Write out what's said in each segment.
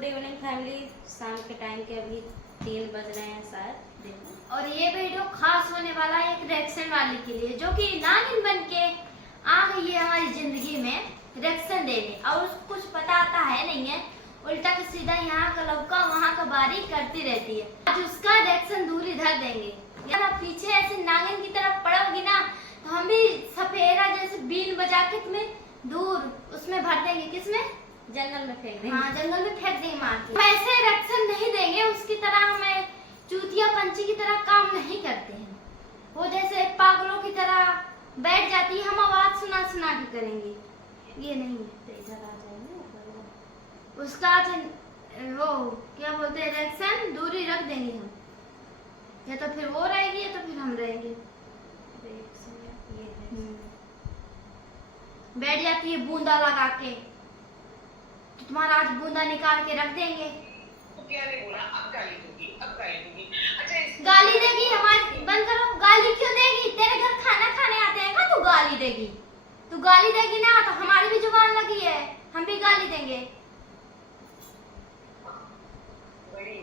Good evening family. शाम के time के अभी 3 बज रहे हैं शायद, देखो। और ये वीडियो खास होने वाला है एक रिएक्शन वाले के लिए, जो कि नागिन बन के आ गई है हमारी जिंदगी में रिएक्शन देने, और उसको कुछ पता आता है नहीं है, उल्टा के सीधा यहाँ का लौका वहाँ का बारी करती रहती है। आज उसका रिएक्शन दूरी धर देंगे। यार आप पीछे ऐसे नागिन की तरफ पड़ोगी ना, तो हम भी सफेरा जैसे बीन बजा के तुम्हें दूर उसमें भर देंगे। किसमें? जंगल में फेंक देंगे। हाँ, जंगल में फेंक देंगे मार के। हम ऐसे रिएक्शन नहीं देंगे उसकी तरह, हमें चूतिया पंछी की तरह काम नहीं करते हैं। वो जैसे पागलों की तरह बैठ जाती है, हम आवाज सुना सुना के करेंगे, ये नहीं है। तो इधर आ जाएंगे, उसका वो क्या बोलते हैं, रिएक्शन दूरी रख देंगे हम, या तो फिर वो रहेगी या तो फिर हम रहेंगे। बैठ जाती है बूंदा लगा के, तो तुम्हारा आज बूंदा निकाल के रख देंगे। तो क्या ने बोला अब गाली दूंगी, अब गाली दूंगी। अच्छा गाली देगी? हमारी बंद करो। गाली क्यों देगी? तेरे घर खाना खाने आते हैं क्या तू गाली देगी? तू गाली देगी ना तो हमारी भी जुबान लगी है, हम भी गाली देंगे। बड़ी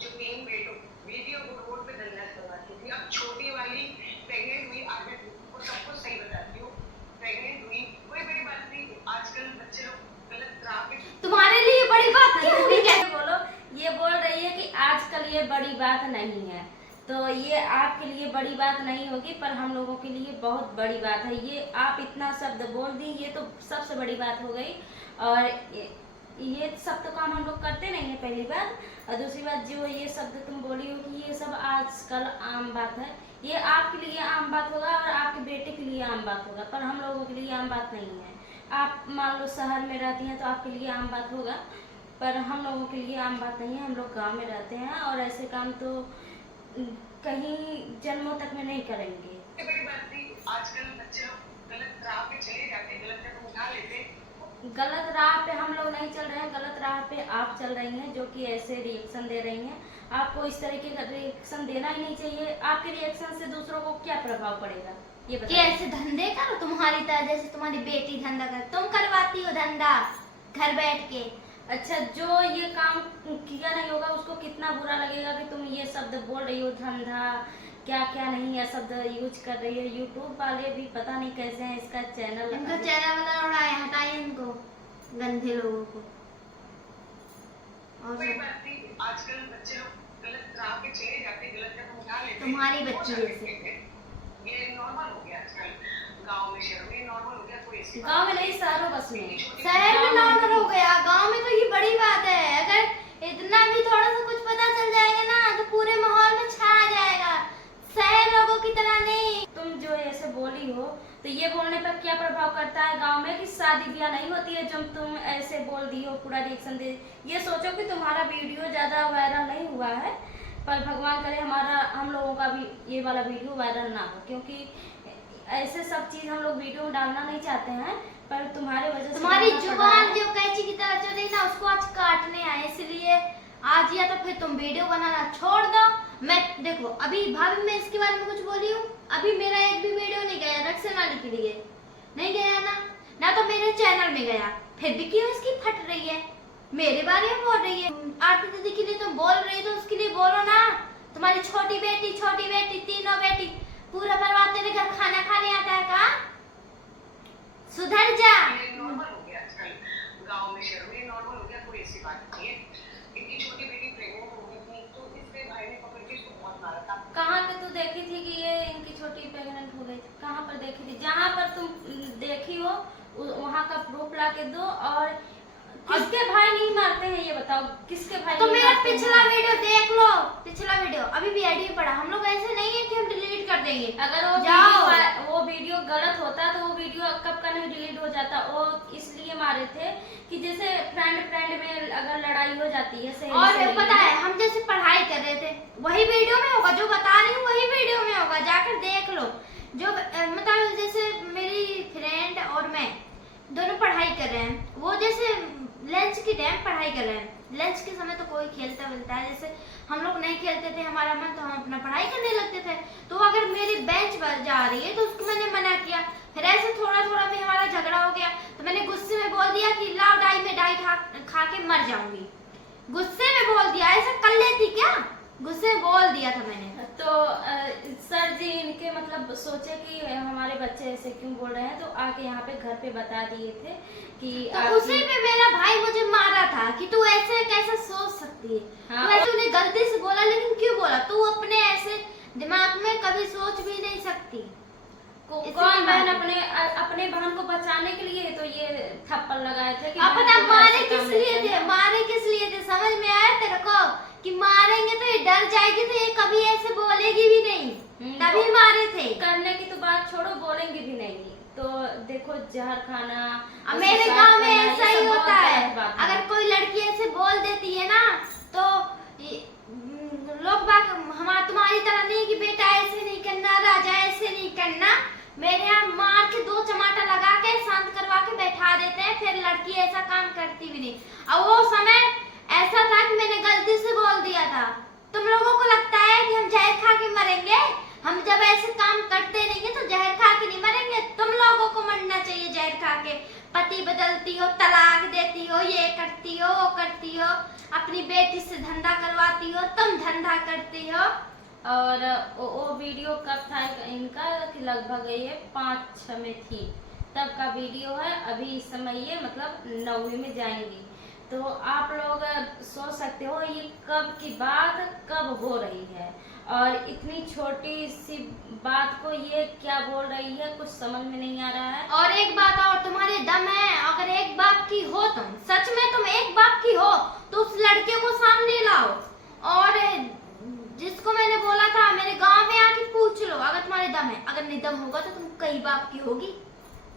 जो 3 वीडियो को रोड पे धंधा करवाती थी, अब छोटी वाली प्रेग्नेंट हुई। आज मैं को सब कुछ सही बताती हूँ, प्रेग्नेंट हुई कोई बड़ी बात नहीं। आजकल बच्चे लोग गलत राह पे। तुम्हारे लिए बड़ी बात क्यों होगी? कैसे बोलो? ये बोल रही है कि आजकल ये बड़ी बात नहीं है, तो ये आपके लिए बड़ी बात नहीं होगी, पर हम लोगों के लिए बहुत बड़ी बात है। ये आप इतना शब्द बोल दी, ये तो सबसे बड़ी बात हो गई। और ये सब तो काम हम लोग करते नहीं है, पहली बात। और दूसरी बात, जो ये शब्द तुम बोली हो कि ये सब आजकल आम बात है, ये आपके लिए आम बात होगा और आपके बेटे के लिए आम बात होगा, पर हम लोगों के लिए आम बात नहीं है। आप मान लो शहर में रहती हैं तो आपके लिए आम बात होगा, पर हम लोगों के लिए आम बात नहीं है। हम लोग गांव में रहते हैं और ऐसे काम तो कहीं जन्मों तक में नहीं करेंगे। बड़ी बात नहीं। आजकल बच्चे लोग गलत राह पे चले जाते, गलत कदम उठा लेते। गलत राह पे हम लोग नहीं चल रहे हैं, गलत राह पे आप चल रही हैं, जो कि ऐसे रिएक्शन दे रही हैं। आपको इस तरीके का रिएक्शन देना ही नहीं चाहिए। आपके रिएक्शन से दूसरों को क्या प्रभाव पड़ेगा ये बताइए। कैसे धंधे करो तुम्हारी तरह, जैसे तुम्हारी बेटी धंधा कर, तुम करवाती हो धंधा घर बैठ के। अच्छा, जो ये काम किया नहीं होगा उसको कितना बुरा लगेगा कि तुम ये शब्द बोल रही हो, धंधा क्या क्या नहीं है शब्द यूज कर रही है। यूट्यूब वाले भी पता नहीं कैसे हैं, इसका चैनल इनका चेहरा वाला उड़ाए, हटाइए इनको गंदे लोगों को। और कोई बात नहीं। आजकल बच्चे लोग गलत राह पे चले जाते, गलत कदम उठा लेते। तुम्हारी बच्ची जैसे ये नॉर्मल हो गया आजकल। गांव में शहर में नॉर्मल हो गया, कोई ऐसी गाँव में नहीं, शहरों बस में। शहर में नॉर्मल हो गया, गांव में तो ये बड़ी बात है। अगर इतना भी थोड़ा सा कुछ पता चल जाएगा ना, तो पूरे माहौल में छा जाएगा, शहर लोगों की तरह नहीं। तुम जो ऐसे बोली हो, तो ये बोलने पर क्या प्रभाव करता है गांव में कि शादी ब्याह नहीं होती है। जब तुम ऐसे बोल दी हो, पूरा रिएक्शन दे, ये सोचो कि तुम्हारा वीडियो ज्यादा वायरल नहीं हुआ है, पर भगवान करे हम लोगों का भी ये वाला वीडियो वायरल ना हो, क्योंकि ऐसे सब चीज हम लोग वीडियो में डालना नहीं चाहते हैं, पर तुम्हारे वजह से तुम्हारी जुबान जो कैंची की तरह चल रही ना, उसको आज काटने आए, इसलिए आज या तो फिर तुम वीडियो बनाना छोड़ दो। मैं देखो अभी भाभी मैं इसके बारे में कुछ बोली हूँ? अभी मेरा एक भी वीडियो नहीं गया रक्षण वाले के लिए, नहीं गया ना तो मेरे चैनल में गया, फिर भी क्यों इसकी फट रही है, मेरे बारे में बोल रही है। आरती दीदी के लिए तुम बोल रही हो तो उसके लिए बोलो ना। तुम्हारी छोटी बेटी तीनों बेटी, पूरा परिवार तेरे घर खाना खाने आता है का? सुधर जा। नॉर्मल हो गया आजकल। गांव में शहर में नॉर्मल हो गया, कोई ऐसी बात नहीं है। इतनी छोटी बेटी प्रेग्नेंट हो गई थी तो इसके भाई ने पकड़ के इसको बहुत मारा था। कहाँ पे तू देखी थी कि ये इनकी छोटी प्रेग्नेंट हो गई थी? कहाँ पर देखी थी? जहाँ पर तुम देखी हो वहाँ का प्रूफ ला के दो। और किसके भाई नहीं मारते हैं ये बताओ, किसके भाई? तो मेरा पिछला वीडियो देख लो, पिछला वीडियो अभी भी आईडी पड़ा। हम लोग ऐसे नहीं है कि हम डिलीट कर देंगे। अगर वो वीडियो गलत होता तो वो वीडियो कब का नहीं डिलीट हो जाता। वो इसलिए मारे थे कि जैसे फ्रेंड में अगर लड़ाई हो जाती है और पता है हम जैसे पढ़ाई कर रहे थे, वही वीडियो में होगा, जो बता रही हूँ वही वीडियो में होगा, जाकर देख लो। जो मतलब जैसे मेरी फ्रेंड और मैं दोनों पढ़ाई कर रहे हैं, वो जैसे लंच के टाइम पढ़ाई कर रहे हैं, लंच के समय तो कोई खेलता मिलता है, जैसे हम लोग नहीं खेलते थे, हमारा मन तो हम अपना पढ़ाई करने लगते थे। तो अगर मेरी बेंच पर जा रही है तो उसको मैंने मना किया, फिर ऐसे थोड़ा थोड़ा में हमारा झगड़ा हो गया, तो मैंने गुस्से में बोल दिया कि लाओ डाई में डाई खा के मर जाऊंगी। गुस्से में बोल दिया, ऐसा कर लेती क्या? गुस्से में बोल दिया था मैंने। तो सर जी इनके मतलब सोचे कि हमारे बच्चे ऐसे क्यों बोल रहे हैं, तो आके यहाँ पे घर पे बता दिए थे कि तो उसी पे मेरा भाई मुझे मारा था कि तू ऐसे कैसे सोच सकती है। हाँ, तू ऐसे तूने गलती से बोला, लेकिन क्यों बोला? तू अपने ऐसे दिमाग में कभी सोच भी नहीं सकती। कौन बहन अपने बहन को बचाने के लिए तो ये थप्पड़ लगाए थे कि अब बहन पता को मारे ऐसे किस काम लिए नहीं थे? करना। मारे किस लिए थे? समझ में आया तेरे को कि मारेंगे तो ये डर जाएगी, तो ये कभी ऐसे बोलेगी भी नहीं, तभी मारे थे। करने की तो बात छोड़ो, बोलेंगे भी नहीं। तो देखो जहर खाना, अब मेरे गांव में करना, ये ऐसा ही सब बहुत होता है। गलत बात है। अगर कोई लड़की ऐसे बोल देती है ना, तो लोग बाग तुम्हारी तरह नहीं कि बेटा ऐसे नहीं करना, राजा ऐसे नहीं करना। मेरे यहाँ मार के 2 चमाटा लगा के शांत करवा के बैठा देते हैं, फिर लड़की ऐसा काम करती भी नहीं। अब वो समय ऐसा था कि मैंने गलती से बोल दिया था। तुम लोगों को लगता है कि हम जहर खा के मरेंगे? हम जब ऐसे काम करते नहीं है तो जहर खा के नहीं मरेंगे। तुम लोगों को मरना चाहिए जहर खा के। पति बदलती हो, तलाक देती हो, ये करती हो, वो करती हो, अपनी बेटी से धंधा करवाती हो, तुम धंधा करती हो। और वो वीडियो कब था इनका कि लगभग ये 5-6 में थी, तब का वीडियो है। अभी इस समय ये मतलब 9वीं में जाएंगी। तो आप लोग सोच सकते हो ये कब की बात कब हो रही है, और इतनी छोटी सी बात को ये क्या बोल रही है, कुछ समझ में नहीं आ रहा है। और एक बात और, तुम्हारे दम है, अगर एक बाप की हो तुम, सच में तुम एक बाप की हो, तो उस लड़के को सामने लाओ। और जिसको मैंने बोला था मेरे गांव में आके पूछ लो, अगर तुम्हारे दम है। अगर नहीं दम होगा तो तुम कई बाप की होगी।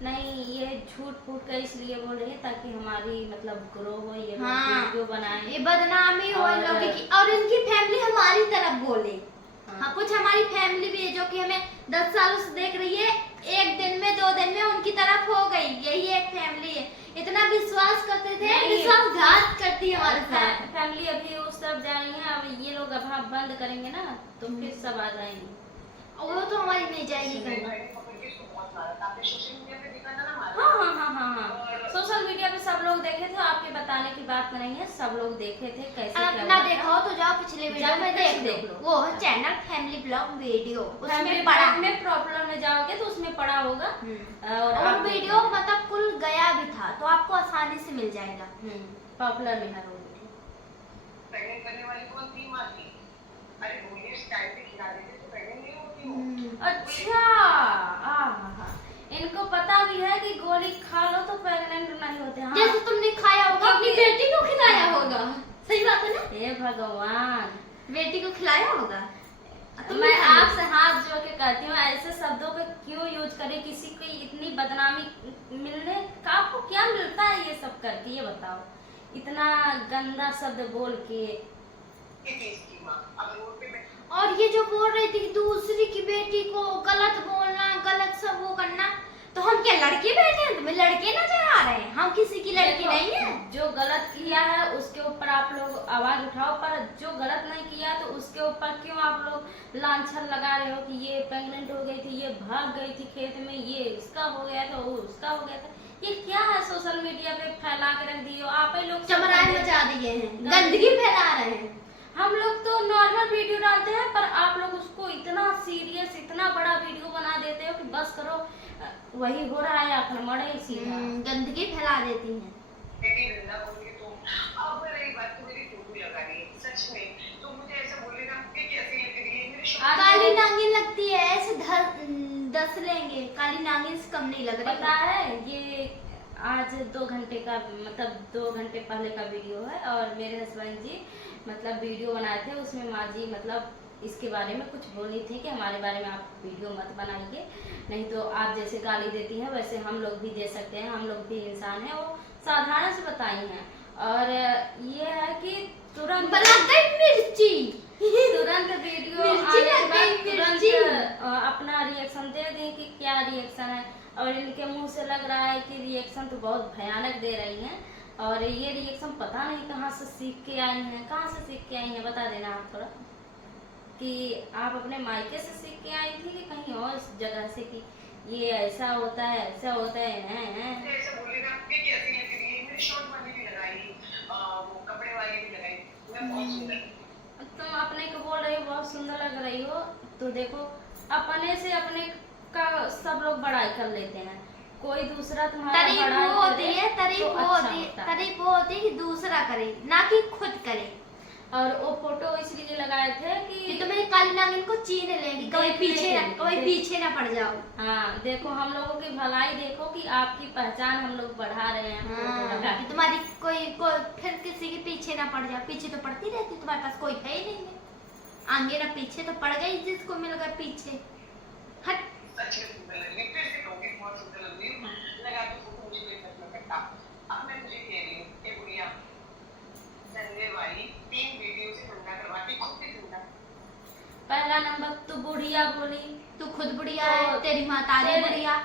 नहीं, ये झूठ फूट का इसलिए बोल रही है ताकि हमारी मतलब ग्रो हो, ये हाँ। वीडियो बनाए, ये बदनामी हो इन और- लोगों की, और इनकी फैमिली हमारी तरफ बोले। हाँ। हाँ, कुछ हमारी फैमिली भी है जो कि हमें 10 सालों से देख रही है, 1 दिन में 2 दिन में उनकी तरफ हो गई। यही एक फैमिली है। इतना विश्वास करते थे, नहीं। विश्वासघात करती है हमारे साथ। फैमिली अभी उस तरफ जा रही है। अब ये लोग अब बंद करेंगे ना तो फिर सब आ जाएंगे। और वो तो हमारी नहीं जाएगी मेरे कहीं। भाई ने पकड़ के इसको बहुत मारा था। आपने सोशल मीडिया पे देखा था ना मारा? हाँ। सोशल मीडिया पे सब लोग देखे थे, आपके बताने की बात नहीं है, सब लोग देखे थे कैसे क्या अपना हुआ था। देखो तो जाओ पिछले वीडियो में देख लो, वो चैनल फैमिली ब्लॉग वीडियो, उसमें पड़ा में प्रॉब्लम में जाओगे तो उसमें पड़ा होगा। और और आप वीडियो मतलब कुल गया भी था, तो आपको आसानी से मिल जाएगा। पॉपुलर में है वो वीडियो। प्रेग्नेंट करने वाली कौन थी? माँ थी। अरे गोली टाइम पे खिला देते तो प्रेग्नेंट नहीं होती वो। अच्छा, इनको पता भी है कि गोली खा लो तो प्रेग्नेंट नहीं होते। हाँ। जैसे तुमने खाया होगा, अपनी बेटी को खिलाया होगा। सही बात है ना? हे भगवान, बेटी को खिलाया होगा। मैं आपसे हाथ जोड़ के कहती हूँ ऐसे शब्दों को क्यों यूज करें, किसी की इतनी बदनामी मिलने का आपको क्या मिलता है ये सब करके, ये बताओ। इतना गंदा शब्द बोल के इसकी माँ अब रोड पे और ये जो बोल रही थी दूसरी की बेटी को गलत बोलना, गलत सब वो करना, तो हम क्या लड़के बैठे हैं? तुम्हें लड़के नजर आ रहे हैं? हम किसी की लड़की देखो, नहीं है। जो गलत किया है उसके ऊपर आप लोग आवाज उठाओ, पर जो गलत नहीं किया तो उसके ऊपर क्यों आप लोग लांछन लगा रहे हो कि ये प्रेग्नेंट हो गई थी, ये भाग गई थी खेत में, ये इसका हो गया था, वो उसका हो गया था। ये क्या है सोशल मीडिया पे फैला के रख दिए हो आप ही लोग। चमराए मचा दिए हैं, गंदगी फैला रहे हैं। हम लोग तो नॉर्मल वीडियो डालते हैं, पर आप लोग उसको इतना सीरियस, इतना बड़ा वीडियो बना देते हो कि बस करो वही हो रहा है, अपने मरे सीधा। गंदगी फैला देती हैं। बेटी जिंदा बोल के तुम अब रही बात तो मेरी टोटू लगा रही है सच में। तो मुझे ऐसा बोलेगा कि कैसे लग रही है मेरे शौक काली नागिन लगती है, ऐसे दस लेंगे। काली नागिन से कम नहीं लग पता रही। है ये आज 2 घंटे का मतलब 2 घंटे पहले का वीडियो है, और मेरे हस्बैंड जी मतलब वीडियो बनाए थे, उसमें माँ जी मतलब इसके बारे में कुछ बोली थी कि हमारे बारे में आप वीडियो मत बनाइए, नहीं तो आप जैसे गाली देती हैं वैसे हम लोग भी दे सकते हैं, हम लोग भी इंसान हैं। वो साधारण से बताई हैं। और ये है कि तुरंत मिर्ची तुरंत वीडियो मिर्ची आने के लग बाद गई, तुरंत मिर्ची। अपना रिएक्शन दे दें कि क्या रिएक्शन है, और इनके मुंह से लग रहा है कि रिएक्शन तो बहुत भयानक दे रही हैं। और ये रिएक्शन पता नहीं कहाँ से सीख के आई हैं, कहाँ से सीख के आई हैं, बता देना आप थोड़ा कि आप अपने मायके से सीख के आई थी कि कहीं और जगह से कि ये ऐसा होता है, ऐसा होता है। मुझे ऐसा बोलेगा कि कैसे लग रही है मेरे शॉर्ट वाली भी लगाई, वो कपड़े वाली भी लगाई। मैं बहुत सुंदर हूँ। तुम अपने को बोल रही हो बहुत सुंदर लग रही हो, तो देखो अपने से अपने का सब लोग बड़ाई कर लेते हैं, कोई दूसरा तुम्हारा तारीफ बड़ाई वो होती करे है, तारीफ तो वो अच्छा होती है, होता है। तारीफ वो होती है कि दूसरा करे ना कि खुद करे। और वो फोटो इसलिए लगाए थे कि कि तुम्हें काली नागिन को चीन लेगी, कभी देखने पीछे के ना लिए, कभी देख- पीछे ना पड़ जाओ। हाँ देखो हम लोगों की भलाई देखो कि आपकी पहचान हम लोग बढ़ा रहे हैं फोटो लगा कि के। तुम्हारी कोई फिर किसी के पीछे ना पड़ जाओ। पीछे तो पड़ती रहती, तुम्हारे पास कोई है ही नहीं है, आगे ना पीछे तो पड़ गई जिसको मिल गया पीछे। हट। सच में सुंदर लग रही है, फिर से कहूंगी बहुत सुंदर लग रही हूँ। लगा के फोटो मुझे कोई फर्क नहीं पड़ता। अब मैं मुझे कह रही हूँ, ये गुड़िया धंधे वाली 3 बेटियों से धंधा करवाती, खुद भी धंधा। पहला नंबर तू बुढ़िया बोली, तू खुद बुढ़िया तो है, तेरी माँ तारी तेरे- बुढ़िया।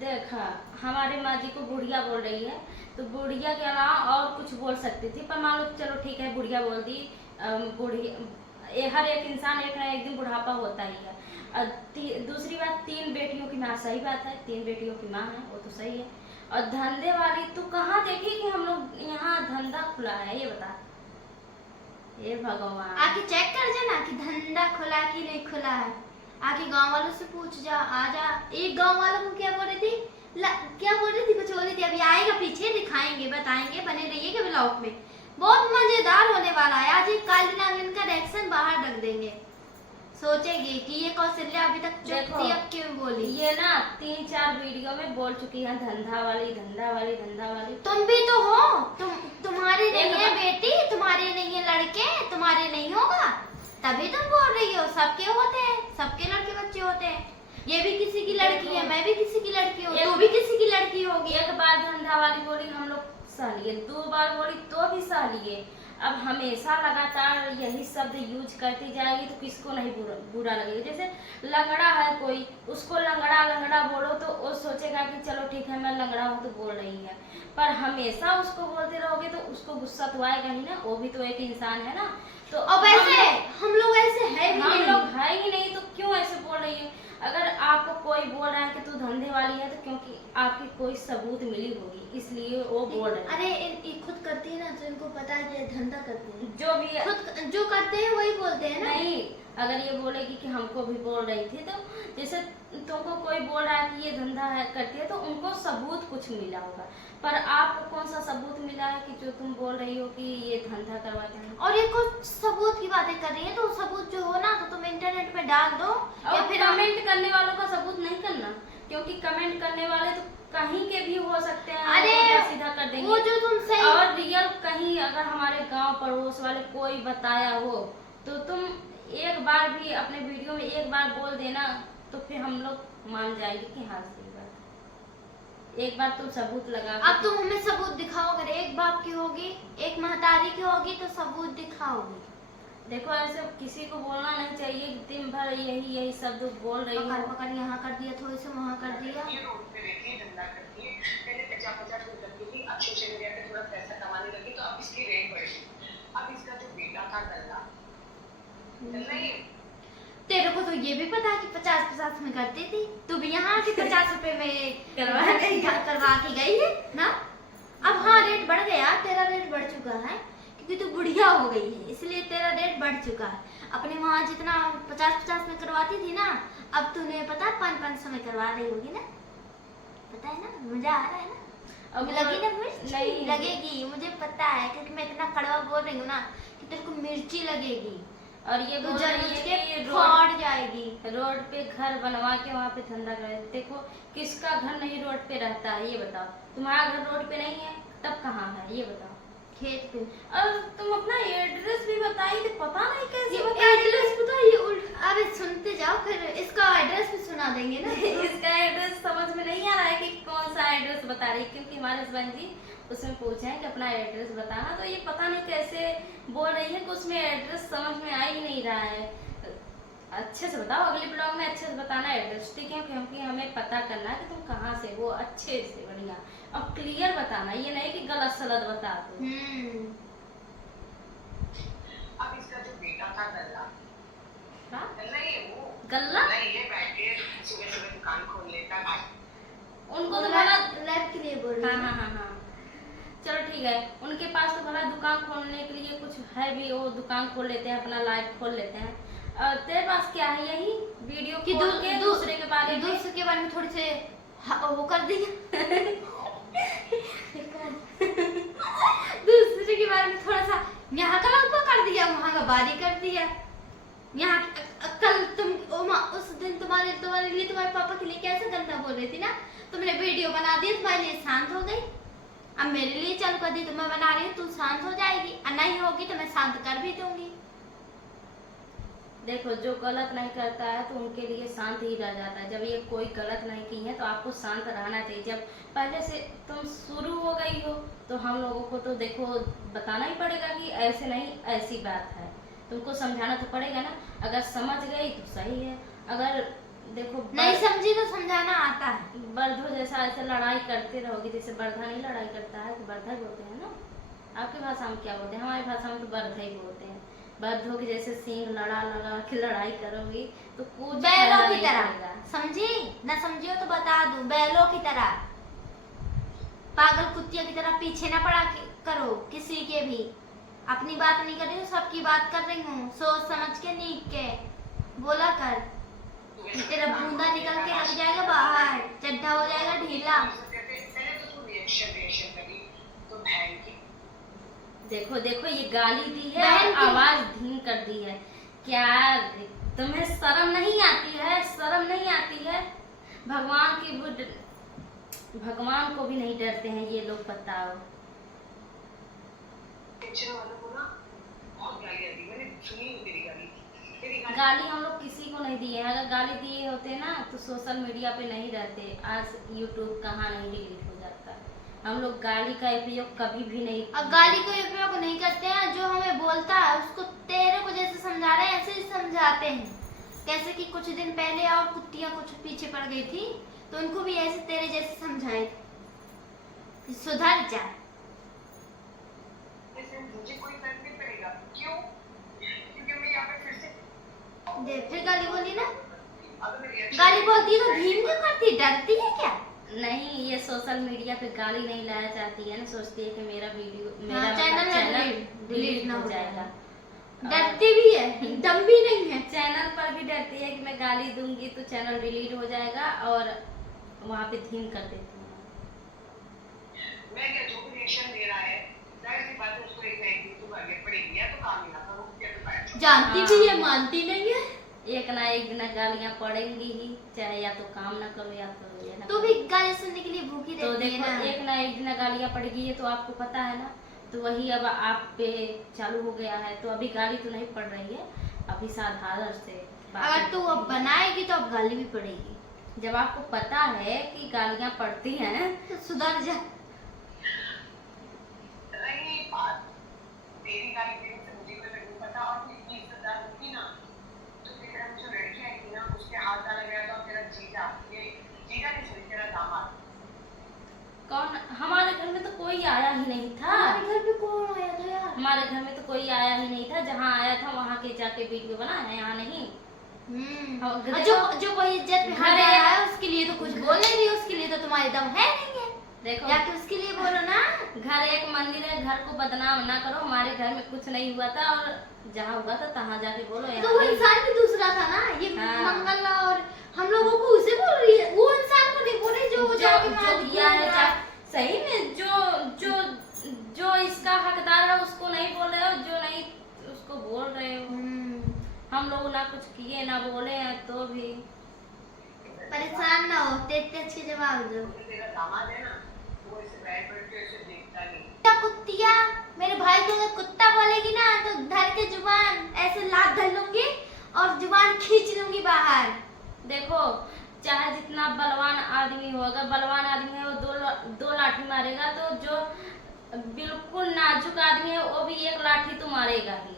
देखा हमारे माँ जी को बुढ़िया बोल रही है, तो बुढ़िया के अलावा और कुछ बोल सकती थी, पर मान लो चलो ठीक है बुढ़िया बोल दी। बुढ़िया हर एक इंसान एक ना एक दिन बुढ़ापा होता ही है। और दूसरी बात 3 बेटियों की माँ, सही बात है 3 बेटियों की माँ है, वो तो सही है। और धंधे वाली तू कहाँ देखी कि हम लोग यहाँ धंधा खुला है, ये बता। ये भगवान आके चेक कर जाना कि धंधा खुला है कि नहीं खुला है। आके गांव वालों से पूछ जा, आ जा। एक गांव वालों को क्या बोल रही थी, क्या बोल रही थी, कुछ बोल रही थी, अभी आएगा पीछे दिखाएंगे बताएंगे, बने रहिएगा ब्लॉग में, बहुत मजेदार होने वाला है। आज एक काली नागिन का रिएक्शन बाहर रख देंगे। सोचेगी कि ये कौशल्या अभी तक चुप देखो, थी, अब क्यों बोली। ये ना 3-4 वीडियो में बोल चुकी है धंधा वाली धंधा वाली धंधा वाली। तुम भी तो हो, तुम्हारे नहीं एक है बेटी, तुम्हारे नहीं है लड़के, तुम्हारे नहीं होगा तभी तुम बोल रही हो। सबके होते हैं, सबके लड़के बच्चे होते हैं। ये भी किसी की लड़की है, मैं भी किसी की लड़की हूँ, तू भी किसी की लड़की होगी। एक बार धंधा वाली बोली हम लोग सह लिए, 2 बार बोली तो भी सह लिए। अब हमेशा लगातार यही शब्द यूज करती जाएगी तो किसको नहीं बुरा लगेगा। जैसे लंगड़ा है कोई, उसको लंगड़ा लंगड़ा बोलो तो वो सोचेगा कि चलो ठीक है मैं लंगड़ा हूँ तो बोल रही है, पर हमेशा उसको बोलते रहोगे तो उसको गुस्सा तो आएगा ही ना, वो भी तो एक इंसान है ना। तो अब ऐसे हम लोग ऐसे है भी हम नहीं। लोग है ही नहीं तो क्यों ऐसे बोल रही है। अगर आपको कोई बोल रहा है कि तू धंधे वाली है तो क्योंकि आपकी कोई सबूत मिली होगी, इसलिए वो बोल रहे हैं। अरे ये खुद करती है ना, तो इनको पता है कि धंधा करती है। जो भी है, खुद जो करते हैं वही बोलते हैं ना। नहीं अगर ये बोलेगी कि हमको भी बोल रही थी, तो जैसे तुमको कोई बोल रहा है कि ये धंधा है करती है तो उनको सबूत कुछ मिला होगा, पर आपको कौन सा सबूत मिला है कि जो तुम बोल रही हो कि ये धंधा करवाते हैं। और ये कुछ सबूत की बातें कर रही है, तो सबूत जो हो ना तो तुम इंटरनेट पे डाल दो, या और फिर कमेंट करने वालों का सबूत नहीं करना, क्योंकि कमेंट करने वाले तो कहीं के भी हो सकते हैं, अरे उल्टा सीधा कर देंगे। वो जो तुम सही और रियल कहीं अगर हमारे गांव पड़ोस वाले कोई बताया हो तो तुम एक बार भी अपने वीडियो में एक बार बोल देना, तो फिर हम लोग मान जाएंगे कि हाँ सही बात। एक बार तुम सबूत लगा अब तुम हमें सबूत दिखाओ। अगर एक बाप की होगी, एक महतारी की होगी तो सबूत दिखाओगी। देखो ऐसे किसी को बोलना नहीं चाहिए, दिन भर यही शब्द बोल रही पकड़ हो। पकड़ यहाँ कर दिया, थोड़ी से वहाँ कर दिया। ये रोड पे रहती है, धंधा करती है, पहले 50-50 में करती थी, अब सोशल मीडिया पे थोड़ा पैसा कमाने लगी तो अब इसकी रेट बढ़ी। अब इसका जो बेटा था गल्ला नहीं, तेरे को तो ये भी पता है कि 50-50 में करती थी, तू भी यहाँ के 50 रुपए में करवा के गई है ना। अब हाँ रेट बढ़ गया, तेरा रेट बढ़ चुका है क्योंकि तू बुढ़िया हो गई है, इसलिए तेरा रेट बढ़ चुका है। अपने वहाँ जितना 50-50 में करवाती थी ना, अब तूने पता 500 में करवा रही होगी ना, पता है ना, मजा आ रहा है ना। अब लगी ना मिर्च, नहीं लगेगी, मुझे पता है क्योंकि मैं इतना कड़वा बोल रही हूँ ना कि तेरे को मिर्ची लगेगी और ये तो बोल जल रही है के कि फाड़ जाएगी। रोड पे घर बनवा के वहाँ पे धंधा करे। देखो किसका घर नहीं रोड पे रहता है, ये बताओ। तुम्हारा घर रोड पे नहीं है तब कहाँ है, ये बताओ। खेत पे। और तुम अपना एड्रेस भी बताई थी, पता नहीं कैसे ये बता रही एड्रेस पता है, ये उल्ट। अरे सुनते जाओ, फिर इसका एड्रेस भी सुना देंगे ना। इसका एड्रेस समझ में नहीं आ रहा है कि कौन सा एड्रेस बता रही, क्योंकि हमारे हस्बैंड जी उसमें पूछे हैं कि अपना एड्रेस बताना, तो ये पता नहीं कैसे बोल रही है कि उसमें एड्रेस समझ में आ ही नहीं रहा है। अच्छे से बताओ, अगले ब्लॉग में अच्छे से बताना एड्रेस, ठीक है, क्योंकि हमें पता करना है कि तुम कहाँ से हो, अच्छे से बढ़िया और क्लियर बताना, ये नहीं कि गलत सलत बता दो। अब इसका जो बेटा था गल्ला, हाँ? गल्ला ये वो गल्ला ये बैठ के सुबह दुकान खोल लेता भाई। उनको तो बोला लैब के लिए बोल रही हाँ हूँ। हाँ हाँ हाँ चलो ठीक है, उनके पास तो भला दुकान खोलने के लिए कुछ है भी, वो दुकान खोल लेते हैं, अपना लाइव खोल लेते हैं। तेरे पास क्या है, यही वीडियो कि खोल के दूसरे के बारे में दूसरे के बारे में थोड़ी से वो कर दिया दूसरे के बारे में थोड़ा सा यहाँ का लंबा कर दिया, वहाँ का बारी कर दिया। यहाँ कल तुम उस दिन तुम्हारे लिए तुम्हारे पापा के लिए कैसे गंदा बोल रही थी ना, तुमने वीडियो बना दी, तुम्हारे लिए शांत हो गई। अब मेरे लिए चालू कर दी, तो मैं बना रही हूँ, तू शांत हो जाएगी, और नहीं होगी तो मैं शांत कर भी दूंगी। देखो, जो गलत नहीं करता है तो उनके लिए शांत ही रह जाता है। जब ये कोई गलत नहीं की है तो आपको शांत रहना चाहिए। जब पहले से तुम शुरू हो गई हो तो हम लोगों को तो देखो बताना ही पड़ेगा कि ऐसे नहीं, ऐसी बात है, तुमको समझाना तो पड़ेगा ना। अगर समझ गई तो सही है, अगर देखो नहीं समझी तो समझाना आता है। बर्धो जैसा ऐसे लड़ाई करते रहोगी, जैसे बर्धा नहीं लड़ाई करता है तो बर्धा बोलते हैं ना, आपकी भाषा में क्या बोलते हैं, हमारी भाषा में तो बर्धा ही बोलते हैं। बर्धो की जैसे सींग लड़ा लगा के लड़ाई करोगी तो कुछ बैलों फायदा की नहीं तरह, पड़ेगा। समझी ना, समझियो तो बता दूं, बैलों की तरह, पागल कुत्तियों की तरह पीछे ना पड़ा करो किसी के भी। अपनी बात नहीं कर रही हूँ, सबकी बात कर रही हूँ, सोच समझ के नीक के बोला कर। तेरा बूंदा निकल के लग जाएगा बाहर, चड्ढा हो जाएगा ढीला। पहले तो तू रिएक्शन करी तो बहन की देखो देखो, ये गाली दी है बहन और की- आवाज धीम कर दी है। क्या तुम्हें शर्म नहीं आती है, शर्म नहीं आती है? भगवान को भी नहीं डरते हैं ये लोग, बताओ। टेंशन वालों को ना बहुत गालियां दी, मैंने सुनी है तेरी गाली। गाली हम लोग किसी को नहीं दिए हैं। अगर गाली दिए होते ना तो सोशल मीडिया पे नहीं रहते, आज यूट्यूब कहाँ नहीं डिलीट हो जाता। हम लोग गाली का उपयोग कभी भी नहीं। अब गाली को उपयोग नहीं करते हैं, जो हमें बोलता है उसको तेरे को जैसे समझा रहे हैं ऐसे ही समझाते हैं। कैसे कि कुछ दिन पहले और कुत्तियां कुछ पीछे पड़ गई थी तो उनको भी ऐसे तेरे जैसे समझाए कि सुधर जा। ऐसे मुझे कोई फर्क नहीं पड़ेगा, क्यों? क्योंकि मैं यहाँ पे फिर से दे फिर गाली बोली ना, अगर मैं reaction गाली बोलती है तो भीम क्यों करती, डरती है क्या? नहीं, ये सोशल मीडिया पे गाली नहीं लाया चाहती है ना, सोचती है कि मेरा वीडियो हाँ, चैनल डिलीट हो जाएगा। डरती भी है, दम भी नहीं है। चैनल पर भी डरती है कि मैं गाली दूंगी तो चैनल डिलीट हो जाएगा, और वहाँ पे धीम कर देती हूँ। मैं क्या जो भी रिएक्शन दे रहा है, जाहिर सी बात है उसको एक ना एक दिन तो गालियां पड़ेगी, या तो काम मिला करो या तो बैठ जाओ। जानती हाँ। भी है, मानती नहीं है। एक ना एक दिन गालियाँ पड़ेंगी ही, चाहे या तो काम ना करो या तो ये ना तू भी गाली सुनने के लिए भूखी तो रहती है देखो, ना। एक ना एक दिन गालियाँ पड़ेगी, ये तो आपको पता है ना। तो वही अब आप पे चालू हो गया है, तो अभी गाली तो नहीं पड़ रही है, अभी साधारण से बातें अगर तू अब होती हैं। बनाएगी तो अब गाली भी पड़ेगी, जब आपको पता है कि गालियाँ पड़ती हैं तो सुधर जा। रही बात तेरी गाली देने से मुझे कोई फर्क नहीं पड़ता, और तू इतनी इज्जतदार होती ना तो तेरे घर में जो लड़की आई थी ना उसके हाथ डाला गया था, और तेरा जीजा, ये जीजा नहीं सॉरी तेरा दामाद। कौन? हमारे घर में तो कोई आया ही नहीं था। हमारे घर में कौन आया था यार? हमारे घर में तो कोई आया ही नहीं था, जहाँ आया था वहाँ के जाके वीडियो बना है, यहाँ नहीं। हाँ, और देखो- जो कोई इज्जत में हाथ घर डाला एक- है उसके लिए तो कुछ बोल नहीं रही, उसके लिए तो तुम्हारी दम है नहीं है, देखो, जाके उसके लिए बोलो ना। घर एक मंदिर है, घर को बदनाम ना करो। हमारे घर में कुछ नहीं हुआ था, और जहाँ हुआ था तहाँ जाके बोलो। तो यहाँ वो नहीं। इंसान भी दूसरा था ना, ये हाँ। मंगल और हम लोगों को उसे बोल रही है, वो इंसान को नहीं बोल रही जो जाके वहाँ जो किया है घूम रहा सही में, जो इसका हकदार है उसको नहीं बोल रहे हो, जो नहीं उसको बोल रहे हो। हम लोग ना कुछ किए ना बोले हैं तो भी परेशान ना हो, तेज तेज के जवाब दो। मुझे तेरा दामाद है ना, वो ऐसे बैठ बैठ के ऐसे देखता नहीं। क्या कुत्तिया, मेरे भाई को अगर कुत्ता बोलेगी ना तो धर के जुबान ऐसे लात धर लूंगी और जुबान खींच लूंगी बाहर। देखो, चाहे जितना बलवान आदमी हो, अगर बलवान आदमी है वो दो लाठी मारेगा, तो जो बिल्कुल नाजुक आदमी है वो भी एक लाठी तो मारेगा ही।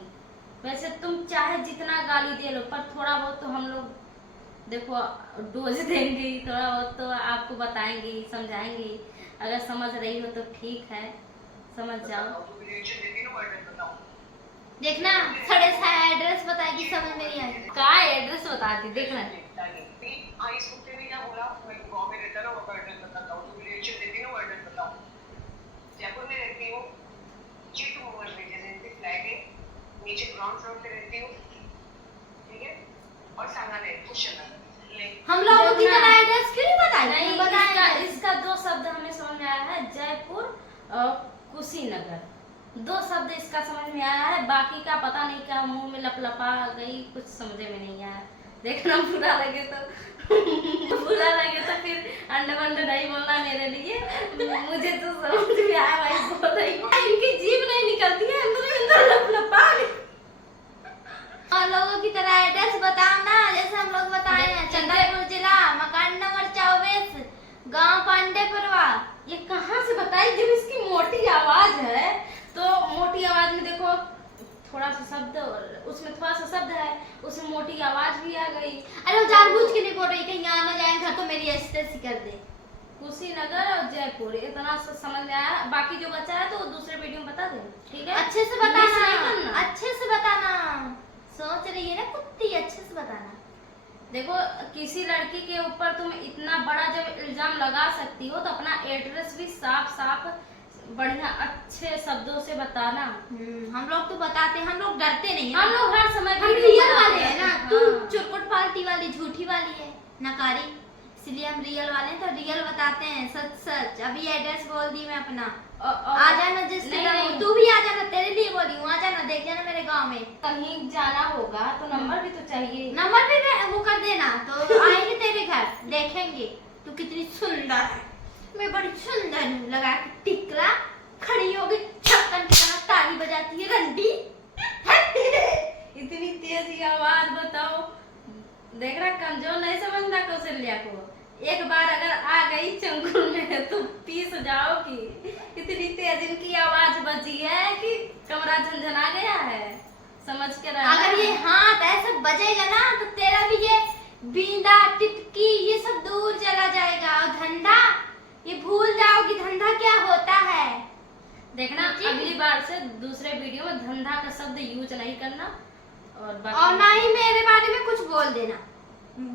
वैसे तुम चाहे जितना गाली दे लो, पर थोड़ा बहुत तो हम लोग देखो डोज देंगे, थोड़ा बहुत तो आपको बताएंगे, समझाएंगे। अगर समझ रही हो तो ठीक है, समझ जाओ। तू भी रिएक्शन देती ना, वो एड्रेस बताओ। देखना सड़े सा एड्रेस बताएगी, समझ में नहीं आएगी। का एड्रेस बताती, देखना। देखता नहीं। हाँ, इस कुत्ते ने क्या बोला, मैं गाँव में रहता ना, वो एड्रेस बताता हूँ। तू भी रिएक्शन देती ना, वो एड्रेस बताओ। जयपुर में रहती रहती हूँ चिट मूवर में, जैसे फ्लैट है, नीचे ग्राउंड फ्लोर पे रहती हूँ, ठीक है, और सामने कुशन ले। हम लोगों की तरह एड्रेस क्यों नहीं बताया? नहीं, बताया इसका 2 शब्द हमें समझ में आया है, जयपुर और कुशीनगर। 2 शब्द इसका समझ में आया है, बाकी का पता नहीं क्या मुंह में लपलपा गई, कुछ समझ में नहीं आया। देखना बुरा लगे तो बुरा लगे तो फिर अंड वंड नहीं बोलना मेरे लिए। मुझे तो समझ में आया भाई बोल रही, इनकी जीभ नहीं निकलती है, अंदर लपलपा। हम लोगों की तरह एड्रेस बताओ ना, जैसे हम लोग बताए हैं। चंद्रपुर जिला, मकान नंबर 24, गांव पांडेपुरवा। ये कहाँ से बताई? जब इसकी मोटी आवाज है तो मोटी आवाज में देखो थोड़ा सा शब्द, उसमें थोड़ा सा शब्द है, उसमें मोटी आवाज भी आ गई। अरे वो जानबूझ के नहीं बोल रही, कहीं यहाँ ना जाए घर तो मेरी ऐसी कर दे। कुशीनगर और जयपुर, इतना समझ में आया। बाकी जो बचा है तो वो दूसरे वीडियो में बता दे, ठीक है? अच्छे से मिस नहीं बताना, करना। अच्छे से बताना। सोच रही है ना कुत्ती, अच्छे से बताना। देखो, किसी लड़की के ऊपर तुम इतना बड़ा जब इल्जाम लगा सकती हो तो अपना एड्रेस भी साफ साफ बढ़िया अच्छे शब्दों से बताना। हम लोग तो बताते हैं, हम लोग डरते नहीं हैं। हम लोग हर समय हम वीडियो रियल बनाते वाले हैं ना, हैं। तू हाँ। चुरकुट पार्टी वाली झूठी वाली है, नकारी, इसलिए हम रियल वाले हैं, तो रियल बताते हैं, सच सच। अभी एड्रेस बोल दी मैं अपना। आ जाना जिस नहीं, तरह नहीं। तू भी आ जाना, तेरे लिए बोली हूँ, आ जाना, देख जाना मेरे गांव में। कहीं जाना होगा तो नंबर भी तो चाहिए। नंबर भी वो कर देना, तो आएंगे तेरे घर, देखेंगे तू कितनी सुंदर है। मैं बड़ी सुंदर हूँ, लगा के टिकला खड़ी होगी छक्कन की तरह, ताली बजाती है रंडी। इतनी तेज आवाज बताओ। देख रहा, कमजोर नहीं समझना कौशल्या को। एक बार अगर आ गई चंगुल में तो पीस जाओगी। इतनी तेज इनकी आवाज बजी है कि कमरा झंझना गया है, समझ के रहना। अगर ये हाथ ऐसे बजेगा ना तो तेरा भी ये बींदा टिटकी ये सब दूर चला जाएगा, और धंधा ये भूल जाओगी धंधा क्या होता है। देखना, अगली बार से दूसरे वीडियो में धंधा का शब्द यूज नहीं करना। और ना ही मेरे बारे में कुछ बोल देना,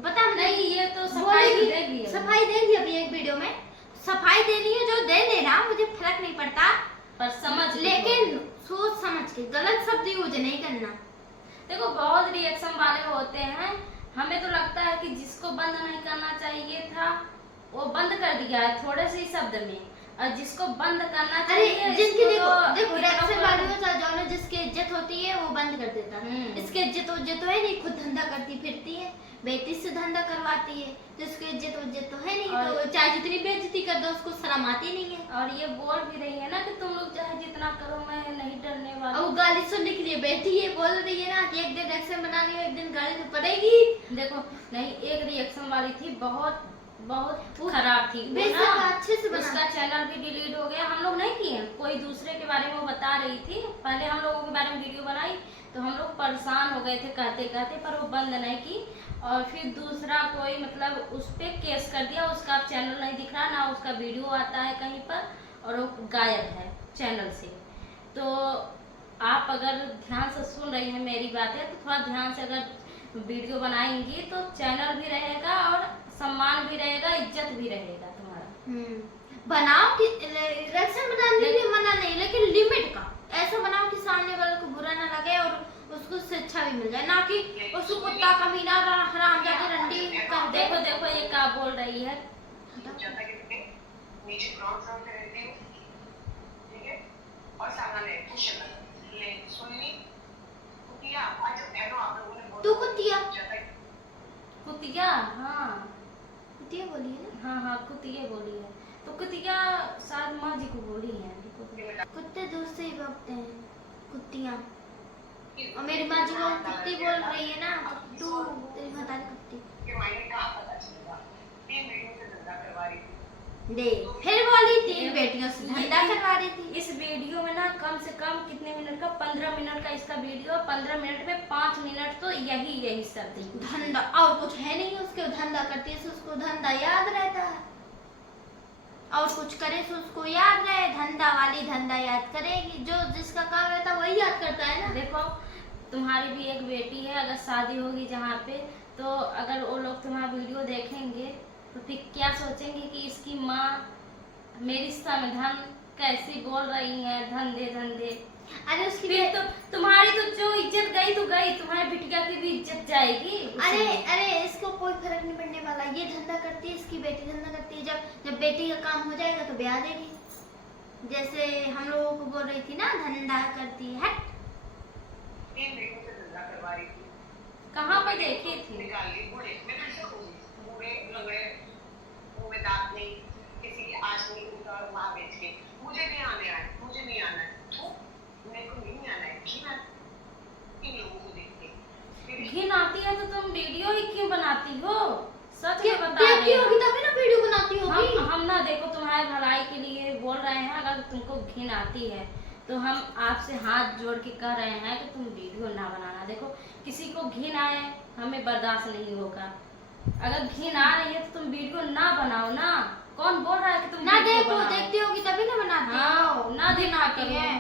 बता नहीं, ये तो सफाई देगी। सफाई देंगी अभी एक वीडियो में, सफाई देनी है जो दे देना, मुझे फर्क नहीं पड़ता, पर समझ, लेकिन सोच समझ के, गलत शब्द यूज नहीं करना। देखो, बहुत रिएक्शन वाले होते हैं, हमें तो लगता है कि जिसको बंद नहीं करना चाहिए था वो बंद कर दिया है थोड़े से ही शब्द में, और जिसको बंद करना अरे चाहिए जिनकी इसको देखो तो रिएक्शन वाली होता है, जो जिसकी इज्जत होती है वो बंद कर देता है। इसकी इज्जत तो है नहीं, खुद धंधा करती फिरती है, बेटी से धंधा करवाती है, जिसकी इज्जत तो है नहीं, तो चाहे जितनी बेइज्जती कर दो उसको शर्म आती नहीं है। और ये बोल भी रही है ना कि तुम लोग चाहे जितना करो मैं नहीं डरने अब वाली। वो गाली सुनने के लिए बैठी है, बोल रही है ना कि एक दिन रिएक्शन बना रही हो, एक दिन गाली तो पड़ेगी। देखो, नहीं, एक रिएक्शन वाली थी, बहुत बहुत खराब थी वो बेशक ना, अच्छे से बना। उसका चैनल भी डिलीट हो गया। हम लोग नहीं किए, कोई दूसरे के बारे में वो बता रही थी, पहले हम लोगों के बारे में वीडियो बनाई तो हम लोग परेशान हो गए थे कहते कहते, पर वो बंद नहीं की। और फिर दूसरा कोई मतलब उस पर केस कर दिया, उसका चैनल नहीं दिख रहा, ना उसका वीडियो आता है कहीं पर, और वो गायब है चैनल से। तो आप अगर ध्यान से सुन रही हैं मेरी बातें तो थोड़ा ध्यान से अगर वीडियो बनाएंगी तो चैनल भी रहेगा और सम्मान भी रहेगा, इज्जत भी रहेगा तुम्हारा। बनाओ कि रिएक्शन बनाने के लिए मना नहीं, लेकिन लिमिट का ऐसा बनाओ कि सामने वाले को बुरा ना लगे और उसको शिक्षा भी मिल जाए, ना कि उसको कुत्ता कमीना हरामजादा रंडी कर दे। देखो देखो ये क्या बोल रही है। जैसा कि तुमने नीचे ग्राउंड फ्लोर पे रहती हूँ, ठीक है, और सामने कुशन ले सुननी कुतिया। आज जब बहनों आप लोगों ने तू कुतिया, कुतिया, हाँ कुतिया बोली है ना? हाँ हाँ कुतिया बोली है, तो कुतिया शायद माँ जी को बोली है। कुत्ते दूर से ही भौंकते हैं, कुत्तियाँ। और मेरी माँ जी को कुत्ती बोल रही है ना, तो तू तेरी भतारी कुत्ती। के मायने का पता चलेगा। 3 बेटियों से धंधा करवा रही थी। दे फिर बोली 3 बेटियों से धंधा करवा रही थी। इस वीडियो में ना कम से कम कितने मिनट का, 15 मिनट का इसका वीडियो, 15 मिनट में 5 मिनट तो यही शब्द धंधा, और कुछ है नहीं उसके, धंधा करती है, उसको धंधा याद रहता है, और कुछ करे तो उसको याद रहे, धंधा वाली धंधा याद करेगी, जो जिसका काम रहता है वही याद करता है ना। देखो, तुम्हारी भी एक बेटी है, अगर शादी होगी जहाँ पे, तो अगर वो लोग तुम्हारा वीडियो देखेंगे तो फिर क्या सोचेंगे कि इसकी माँ मेरी रिश्ता में धन कैसी बोल रही हैं धंधे धंधे। अरे उसकी फिर तो तुम्हारी तो जो इज्जत गई तो गई, तुम्हारी बिटिया की भी इज्जत जाएगी। अरे अरे इसको कोई फर्क नहीं पड़ने वाला। ये धंधा करती है, इसकी बेटी धंधा करती है। जब बेटी का काम हो जाएगा तो ब्याह देगी। जैसे हम लोगों को बोल रही थी ना धंधा करती है। 3 बेटों से धंधा करवा रही थी। कहाँ पे देखी थी? निकाल ली बूढ़े, मैं फिर से कहूंगी, बूढ़े लंगड़े, मुंह में दांत नहीं, किसी की आँच नहीं, उनका वहाँ बेच के मुझे नहीं आने आए, मुझे नहीं आना है, तो मेरे को नहीं आना है। इन लोगों को देख के घिन आती है तो तुम वीडियो ही क्यों बनाती हो? सच में बता देखती रहे होगी हैं। तभी ना वीडियो बनाती होगी। हम ना देखो तुम्हारे भलाई के लिए बोल रहे हैं। अगर तुमको घिन आती है तो हम आपसे हाथ जोड़ के कह रहे हैं कि तुम वीडियो ना बनाना। देखो किसी को घिन आए हमें बर्दाश्त नहीं होगा। अगर घिन आ रही है तो तुम वीडियो ना बनाओ ना। कौन बोल रहा है कि तुम ना वीडियो देखो, बनाओ? देखती होगी तभी ना बनाती है। हाँ, ना देखा दिखाती करो। है।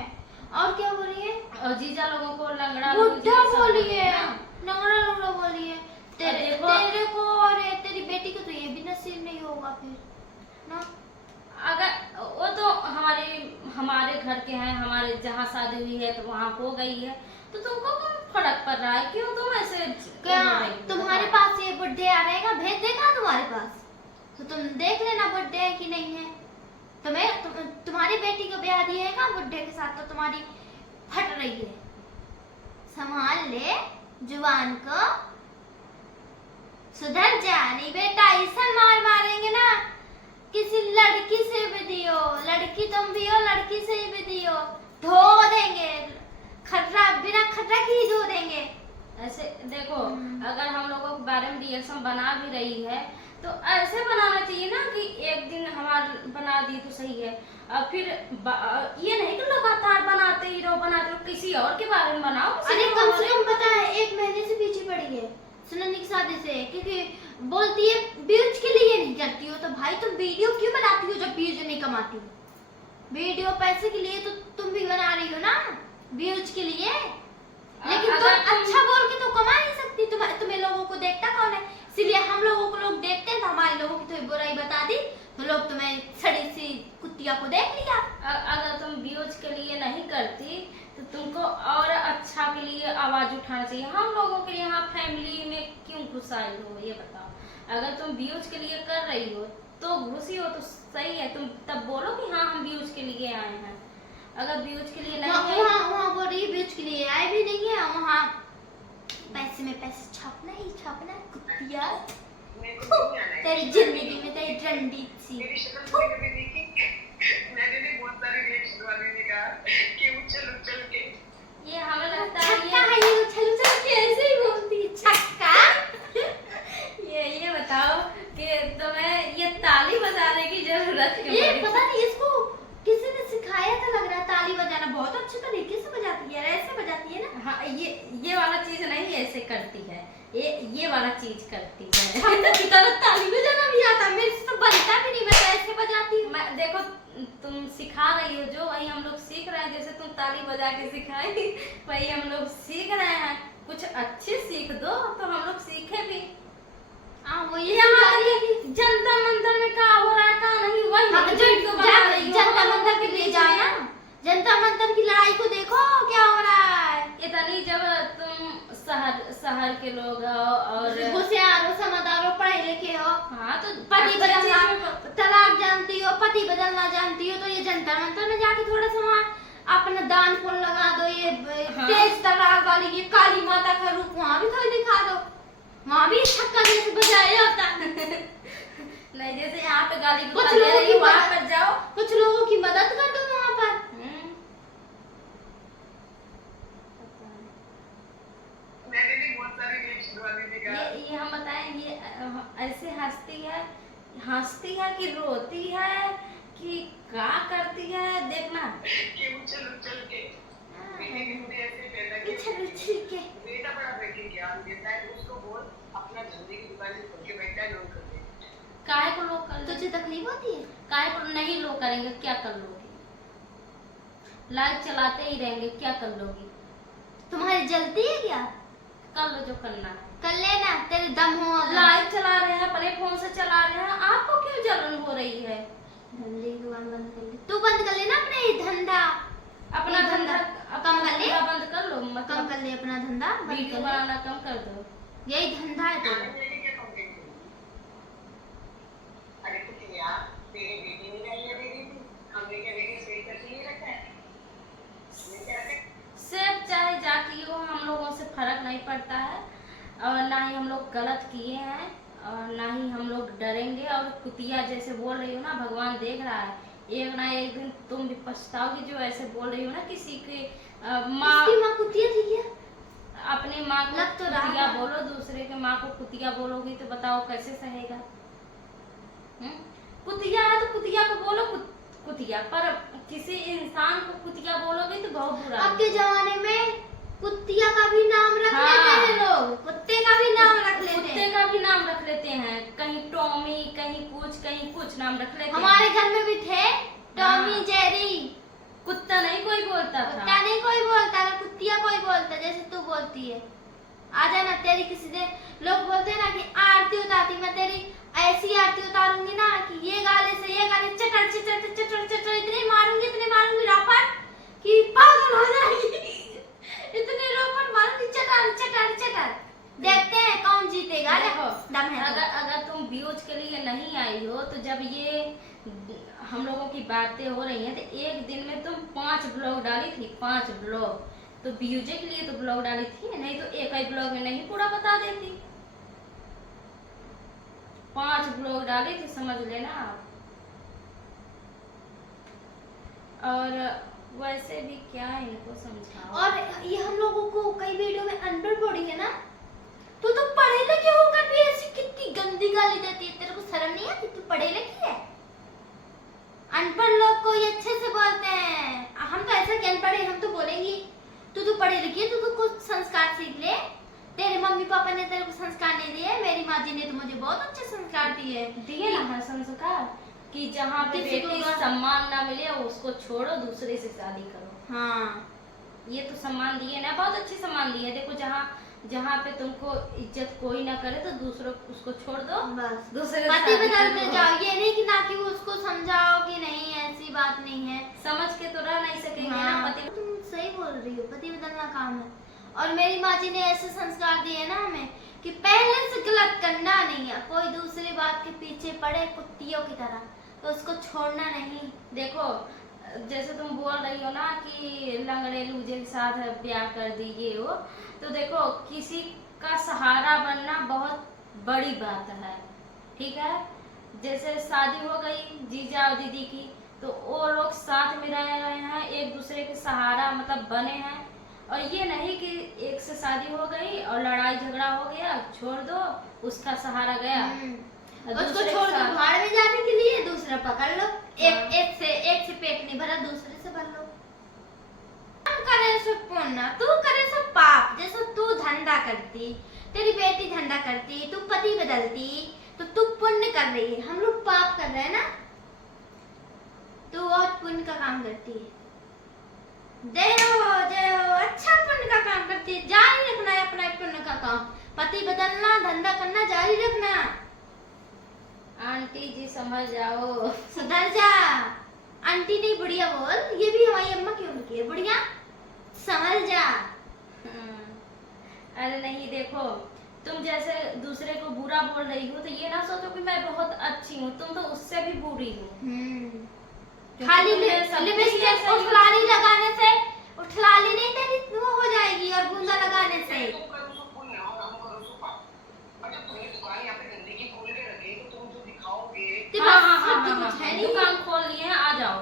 और क्या बोल रही है? और जीजा लोगों को लंगड़ा बुढ़ा बोली है, ना। लंगड़ा लंगड़ा बोली है। तेरे देखो- तेरे को और तेरी बेटी को तो ये भी नसीब नहीं होगा फिर ना। अगर वो तो हमारे घर के हैं, हमारे जहाँ शादी हुई है तो वहाँ हो गई है, तो तुमको कौन फर्क पड़ रहा है? क्यों तुम ऐसे क्या बोल रही हो? तुम्हारे पास ये बुड्ढे आ रहेगा? भेज देगा तुम्हारे पास तो तुम देख लेना बुड्ढे है कि नहीं है। तुम्हारी बेटी को ब्याह दिएगा बुड्ढे के साथ तो तुम्हारी फट रही है। संभाल ले जुबान को, सुधर जा। नहीं बेटा ऐसा मार मारेंगे ना, किसी लड़की से भी दियो, लड़की तुम भी हो, लड़की से भी दियो, धो देंगे। खर्रा बिना खर्रा की ही धो देंगे। ऐसे देखो, अगर हम लोगों के बारे में रिएक्शन बना भी रही है तो ऐसे बनाना चाहिए ना कि एक दिन हमारे बना दी तो सही है, और फिर ये नहीं कि लगातार बनाते ही रहो, किसी और के बारे में बनाओ। अरे कम से कम पता है 1 महीने से पीछे पड़ी है सुनने की शादी से, क्योंकि बोलती है व्यूज के लिए नहीं करती हो। तो भाई तुम वीडियो क्यों बनाती हो जब व्यूज नहीं कमाती हो? वीडियो पैसे के लिए तो तुम भी बना रही हो ना, व्यूज के लिए। लेकिन तुम अच्छा बोल के तो कमा नहीं सकती। तुम्हें लोगों को देखता कौन है? इसलिए हम लोगों को लोग देखते हैं तो हमारे लोगों की तो बुराई बता दी तो लोग तुम्हें सड़ी सी कुतिया को देख लिया। अगर तुम व्यूज के लिए नहीं करती तो तुमको और अच्छा के लिए आवाज उठाना चाहिए। हम लोगों के यहाँ फैमिली में क्यों घुसाई हो ये बताओ। अगर तुम व्यूज के लिए कर रही हो तो घुसी हो तो सही है, तुम तब बोलो कि हाँ हम व्यूज के लिए आए हैं। अगर व्यूज के लिए नहीं है, वहाँ बोल रही है व्यूज के लिए आए भी नहीं है, वहाँ पैसे में पैसे छापना ही छापना। कुतिया मेरे को नहीं आना है। तेरी जिंदगी में तेरी डंडी सी। मेरी शक्ल तुमने कभी देखी? मैंने भी बहुत सारे रिएक्शन वाले ने कहा कि उछल के ये हमें लगता छक्का है है ये उछल उछल के ऐसे ही बोलती है छक्का। ये बताओ कि तुम्हें ये ताली बजाने की जरूरत क्यों ये पड़ी? पता नहीं इसको किसी ने सिखाया था लग रहा। ताली बजाना बहुत अच्छे तरीके से बजाती है, ऐसे बजाती है ना। हाँ, ये वाला चीज नहीं ऐसे करती है, ये वाला चीज करती है। हमको की तरह ताली बजाना भी आता है, मेरे से तो बनता भी नहीं, मैं तो ऐसे बजाती हूँ। मैं देखो तुम सिखा रही हो, जो वही हम लोग सीख रहे हैं। जैसे तुम ताली बजा के सिखाई वही हम लोग सीख रहे हैं। कुछ अच्छे सीख दो तो हम लोग सीखे भी। हाँ वो ये यहाँ सिखा रही है कि जनता मंदिर में क्या हो रहा है क्या नहीं, वही हाँ, वीडियो बना रही हो। जनता मंदिर के लिए जाओ ना, जनता मंदिर की लड़ाई को देखो क्या हो रहा है। इतनी जब तुम शहर के लोग हो और होशियार हो, समझदार हो, पढ़े लिखे हो, हाँ तो पति अच्छी बदलना, चीज़ में- तलाक जानती हो, पति बदलना जानती हो, तो ये जनता मंदिर में जाके थोड़ा सा वहाँ अपना दान पुण्य लगा दो। ये हाँ। तेज तलाक वाली ये काली माता का रूप वहाँ भी थोड़ी दिखा दो, वहाँ भी छक्का जैसे बजाया जाता है। नहीं, जैसे यहाँ पे गाली कुछ गुस्सा लोगों दे रही की हो, वहाँ मदद- पर जाओ। कुछ लोगों की मदद कर दो वहाँ पर। मैंने भी बहुत सारे रिएक्शन वाले ने कहा ये हम बताएं, ये ऐसे हंसती है कि रोती है कि क्या करती है देखना। कि उछल के बेटे की मुझे ऐसे पैदा किया। उछल उछल के बेटा बड़ा बेटे ज्ञान देता है, उसको बोल अपना धंधे की दुकान से खोल के बैठा है, लोग कर दे। काहे को लोग कर तुझे तकलीफ होती है? काहे को नहीं लोग करेंगे, क्या कर लोगे? लाइव चलाते ही रहेंगे, क्या कर लोगी? तुम्हारी जलती है क्या? कर लो जो करना है। कर लेना, तेरे दम हो अगर। लाइव चला रहे हैं, अपने फोन से चला रहे हैं, आपको क्यों जलन हो रही है? धंधे की दुकान बंद कर ले, तू बंद कर लेना अपना ये धंधा, अपना ये धंधा कम कर ले, धंधा बंद कर लो, कम मतलब कर ले अपना धंधा, बंद वीडियो कर ले। बनाना कम कर दो। यही धंधा है तेरा। आनंद लेके क्या कंप्लेंट करेगी? अरे कुछ नहीं यार, तेरी बेटी ने गालियां दे रही थी, हमने क्या बेटी सही करके नहीं रखा है, हमने क्या रखा है? सेब चाहे जाती हो, हम लोगों से फर्क नहीं पड़ता है, और ना ही हम लोग गलत किए हैं, और ना ही हम लोग डरेंगे। और कुतिया जैसे बोल रही हो ना, भगवान देख रहा है, एक ना एक दिन तुम भी पछताओगी जो ऐसे बोल रही हो ना किसी की माँ, इसकी माँ कुतिया थी क्या? अपनी माँ को लग तो रहा कुतिया है। बोलो, दूसरे के माँ को कुतिया बोलोगी तो बताओ कैसे सहेगा? कुतिया है तो कुतिया को बोलो कुतिया, पर किसी इंसान को कुतिया बोलोगे तो बहुत बुरा अब के लगेगा। जमाने में कुतिया का भी नाम रख हाँ। लेते हैं लोग, कुत्ते का भी नाम रख लेते कुत्ते हैं। का भी नाम रख लेते हैं, कहीं टॉमी, कहीं कुछ नाम रख लेते हमारे हैं। घर में भी थे टॉमी, हाँ। जेरी। कुत्ता नहीं कोई बोलता कुत्ता था। नहीं कोई बोलता ना, कुतिया कोई बोलता, जैसे तू बोलती है। आ जाना तेरी किसी दिन, लोग बोलते हैं ना कि आरती उतारती, मैं तेरी ऐसी आरती उतारूंगी ना कि ये गाले से ये गाले चटर चटर चटर चटर इतनी मारूंगी रापट कि पागल हो जाएगी। इतने रोपट मारूंगी, चटर चटर चटर। देखते हैं कौन जीतेगा। देखो, दम है तो। अगर तुम व्यूज के लिए नहीं आई हो, तो जब ये हम लोगों की बातें हो रही हैं, तो एक दिन में तुम 5 ब्लॉग डाली थी, 5 ब्लॉग, तो व्यूजे के लिए तो ब्लॉग डाली थी, नहीं तो एक ही ब्लॉग में नहीं पूरा बता देती। 5 ब्लॉग डाली थी, समझ लेना आप। और वैसे भी क्या इनको समझाओ। और ये हम लोगों को कई वीडियो में अनपढ़ पड़ी है ना, तो पढ़े लिखे होकर भी ऐसी कितनी गंदी गाली देती है। तेरे को शर्म नहीं आती? तू पढ़े लिखी है? अनपढ़ लोग को ये अच्छे से बोलते हैं। हम तो ऐसा क्या अनपढ़ है, हम तो बोलेंगे तू पढ़ी लिखी है, तू कुछ संस्कार सीख ले। तेरे मम्मी पापा ने तेरे को संस्कार नहीं दिए, मेरी माँ जी ने तो मुझे बहुत अच्छे संस्कार दिए। दिए ना है संस्कार कि जहाँ पे किसी को बेटी अगर- सम्मान ना मिले उसको छोड़ो, दूसरे से शादी करो। हाँ, ये तो सम्मान दिए ना, बहुत अच्छे सम्मान दिए। देखो, जहाँ पे तुमको इज्जत कोई ना करे तो दूसरों उसको छोड़ दो, बस दूसरे से पति शादी बदलते करो। जाओ। ये नहीं कि ना कि उसको समझाओ कि नहीं ऐसी बात नहीं है। समझ के तो रह नहीं सकेंगे ना हाँ, पति। तुम सही बोल रही हो, पति बदलना काम है। और मेरी माँ जी ने ऐसे संस्कार दिए ना हमें कि पहले से गलत करना नहीं है, कोई दूसरी बात के पीछे पड़े कुत्तियों की तरह तो उसको छोड़ना नहीं। देखो, जैसे तुम बोल रही हो ना कि लंगड़े लूजे के साथ ब्याह कर दीजिए हो, तो देखो किसी का सहारा बनना बहुत बड़ी बात है, ठीक है। जैसे शादी हो गई जीजा और दीदी की, तो वो लोग साथ में रह रहे हैं, एक दूसरे के सहारा मतलब बने हैं। और ये नहीं कि एक से शादी हो गई और लड़ाई झगड़ा हो गया, छोड़ दो, उसका सहारा गया, और उसको दूसरे के छोड़ दो साथ- भाड़ में जाने के लिए दूसरा पकड़ लो। हाँ। एक से पेट नहीं भरा, दूसरे से भर लो। हम करे सो पुण्य, तू करे सो पाप। जैसे तू धंधा करती, तेरी बेटी धंधा करती, तू पति बदलती, तो तू पुण्य कर रही है, हम लोग पाप कर रहे हैं ना। तू बहुत पुण्य का काम करती है। जय हो, अच्छा पुण्य का काम करती है। जारी रखना है अपना पुण्य का काम, पति बदलना, धंधा करना जारी रखना। आंटी जी समझ जाओ। सुधर जा। आंटी नहीं बुढ़िया बोल, ये भी हमारी अम्मा क्यों लिखी है बुढ़िया, समझ जा। अरे नहीं, देखो तुम जैसे दूसरे को बुरा बोल रही हो, तो ये ना सोचो कि मैं बहुत अच्छी हूँ, तुम तो उससे भी बुरी हो। खाली तुमने सब कुछ लिपस्टिक ऐसा यूज उठलानी लगाने से, उठलानी नहीं तेरी वो हो जाएगी, और बूंदा लगाने से। तुम करो सो पुण्य और हम करो सो पाप। और जब तुमने दुकान यहाँ पे गंदगी की खोल के रखी, तो तुम जो दिखाओगे, तेरे हाँ, पास हाँ, हाँ, शब्द हाँ, कुछ है हाँ, नहीं। दुकान खोल लिए हैं, आ जाओ।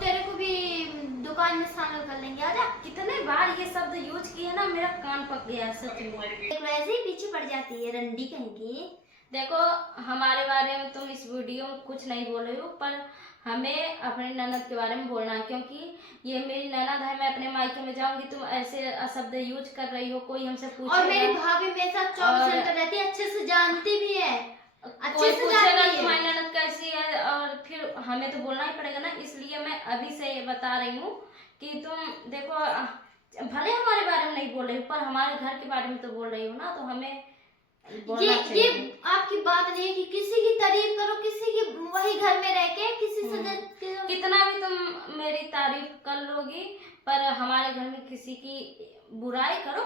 तेरे को भी दुकान में शामिल कर लेंगे, आजा। कितने बार ये शब्द यूज किए ना, मेरा कान पक गया सच अभी में। तुम्हारी बेटी देख लो ऐसे ही पीछे पड़ जाती है रंडी कहीं की। देखो, हमारे बारे में तुम इस वीडियो में कुछ नहीं बोल रही हो, पर हमें अपने ननद के बारे में बोलना है, क्योंकि ये मेरी ननद है। मैं अपने मायके में जाऊंगी, तुम ऐसे शब्द यूज कर रही हो, कोई हमसे और मेरी पूछेगा, भाभी मेरे साथ 24 और- घंटे रहती है, अच्छे से जानती भी है, अच्छे कोई से पूछेगा जानती है। तुम्हारी ननद कैसी है, और फिर हमें तो बोलना ही पड़ेगा ना। इसलिए मैं अभी से ये बता रही हूँ कि तुम देखो, भले हमारे बारे में नहीं बोल रही हो, पर हमारे घर के बारे में तो बोल रही हो ना, तो हमें बोलना ये चाहिए। आपकी बात नहीं है कि किसी की तारीफ करो, किसी की वही घर में रह के किसी से कितना भी तुम मेरी तारीफ कर लोगी, पर हमारे घर में किसी की बुराई करो,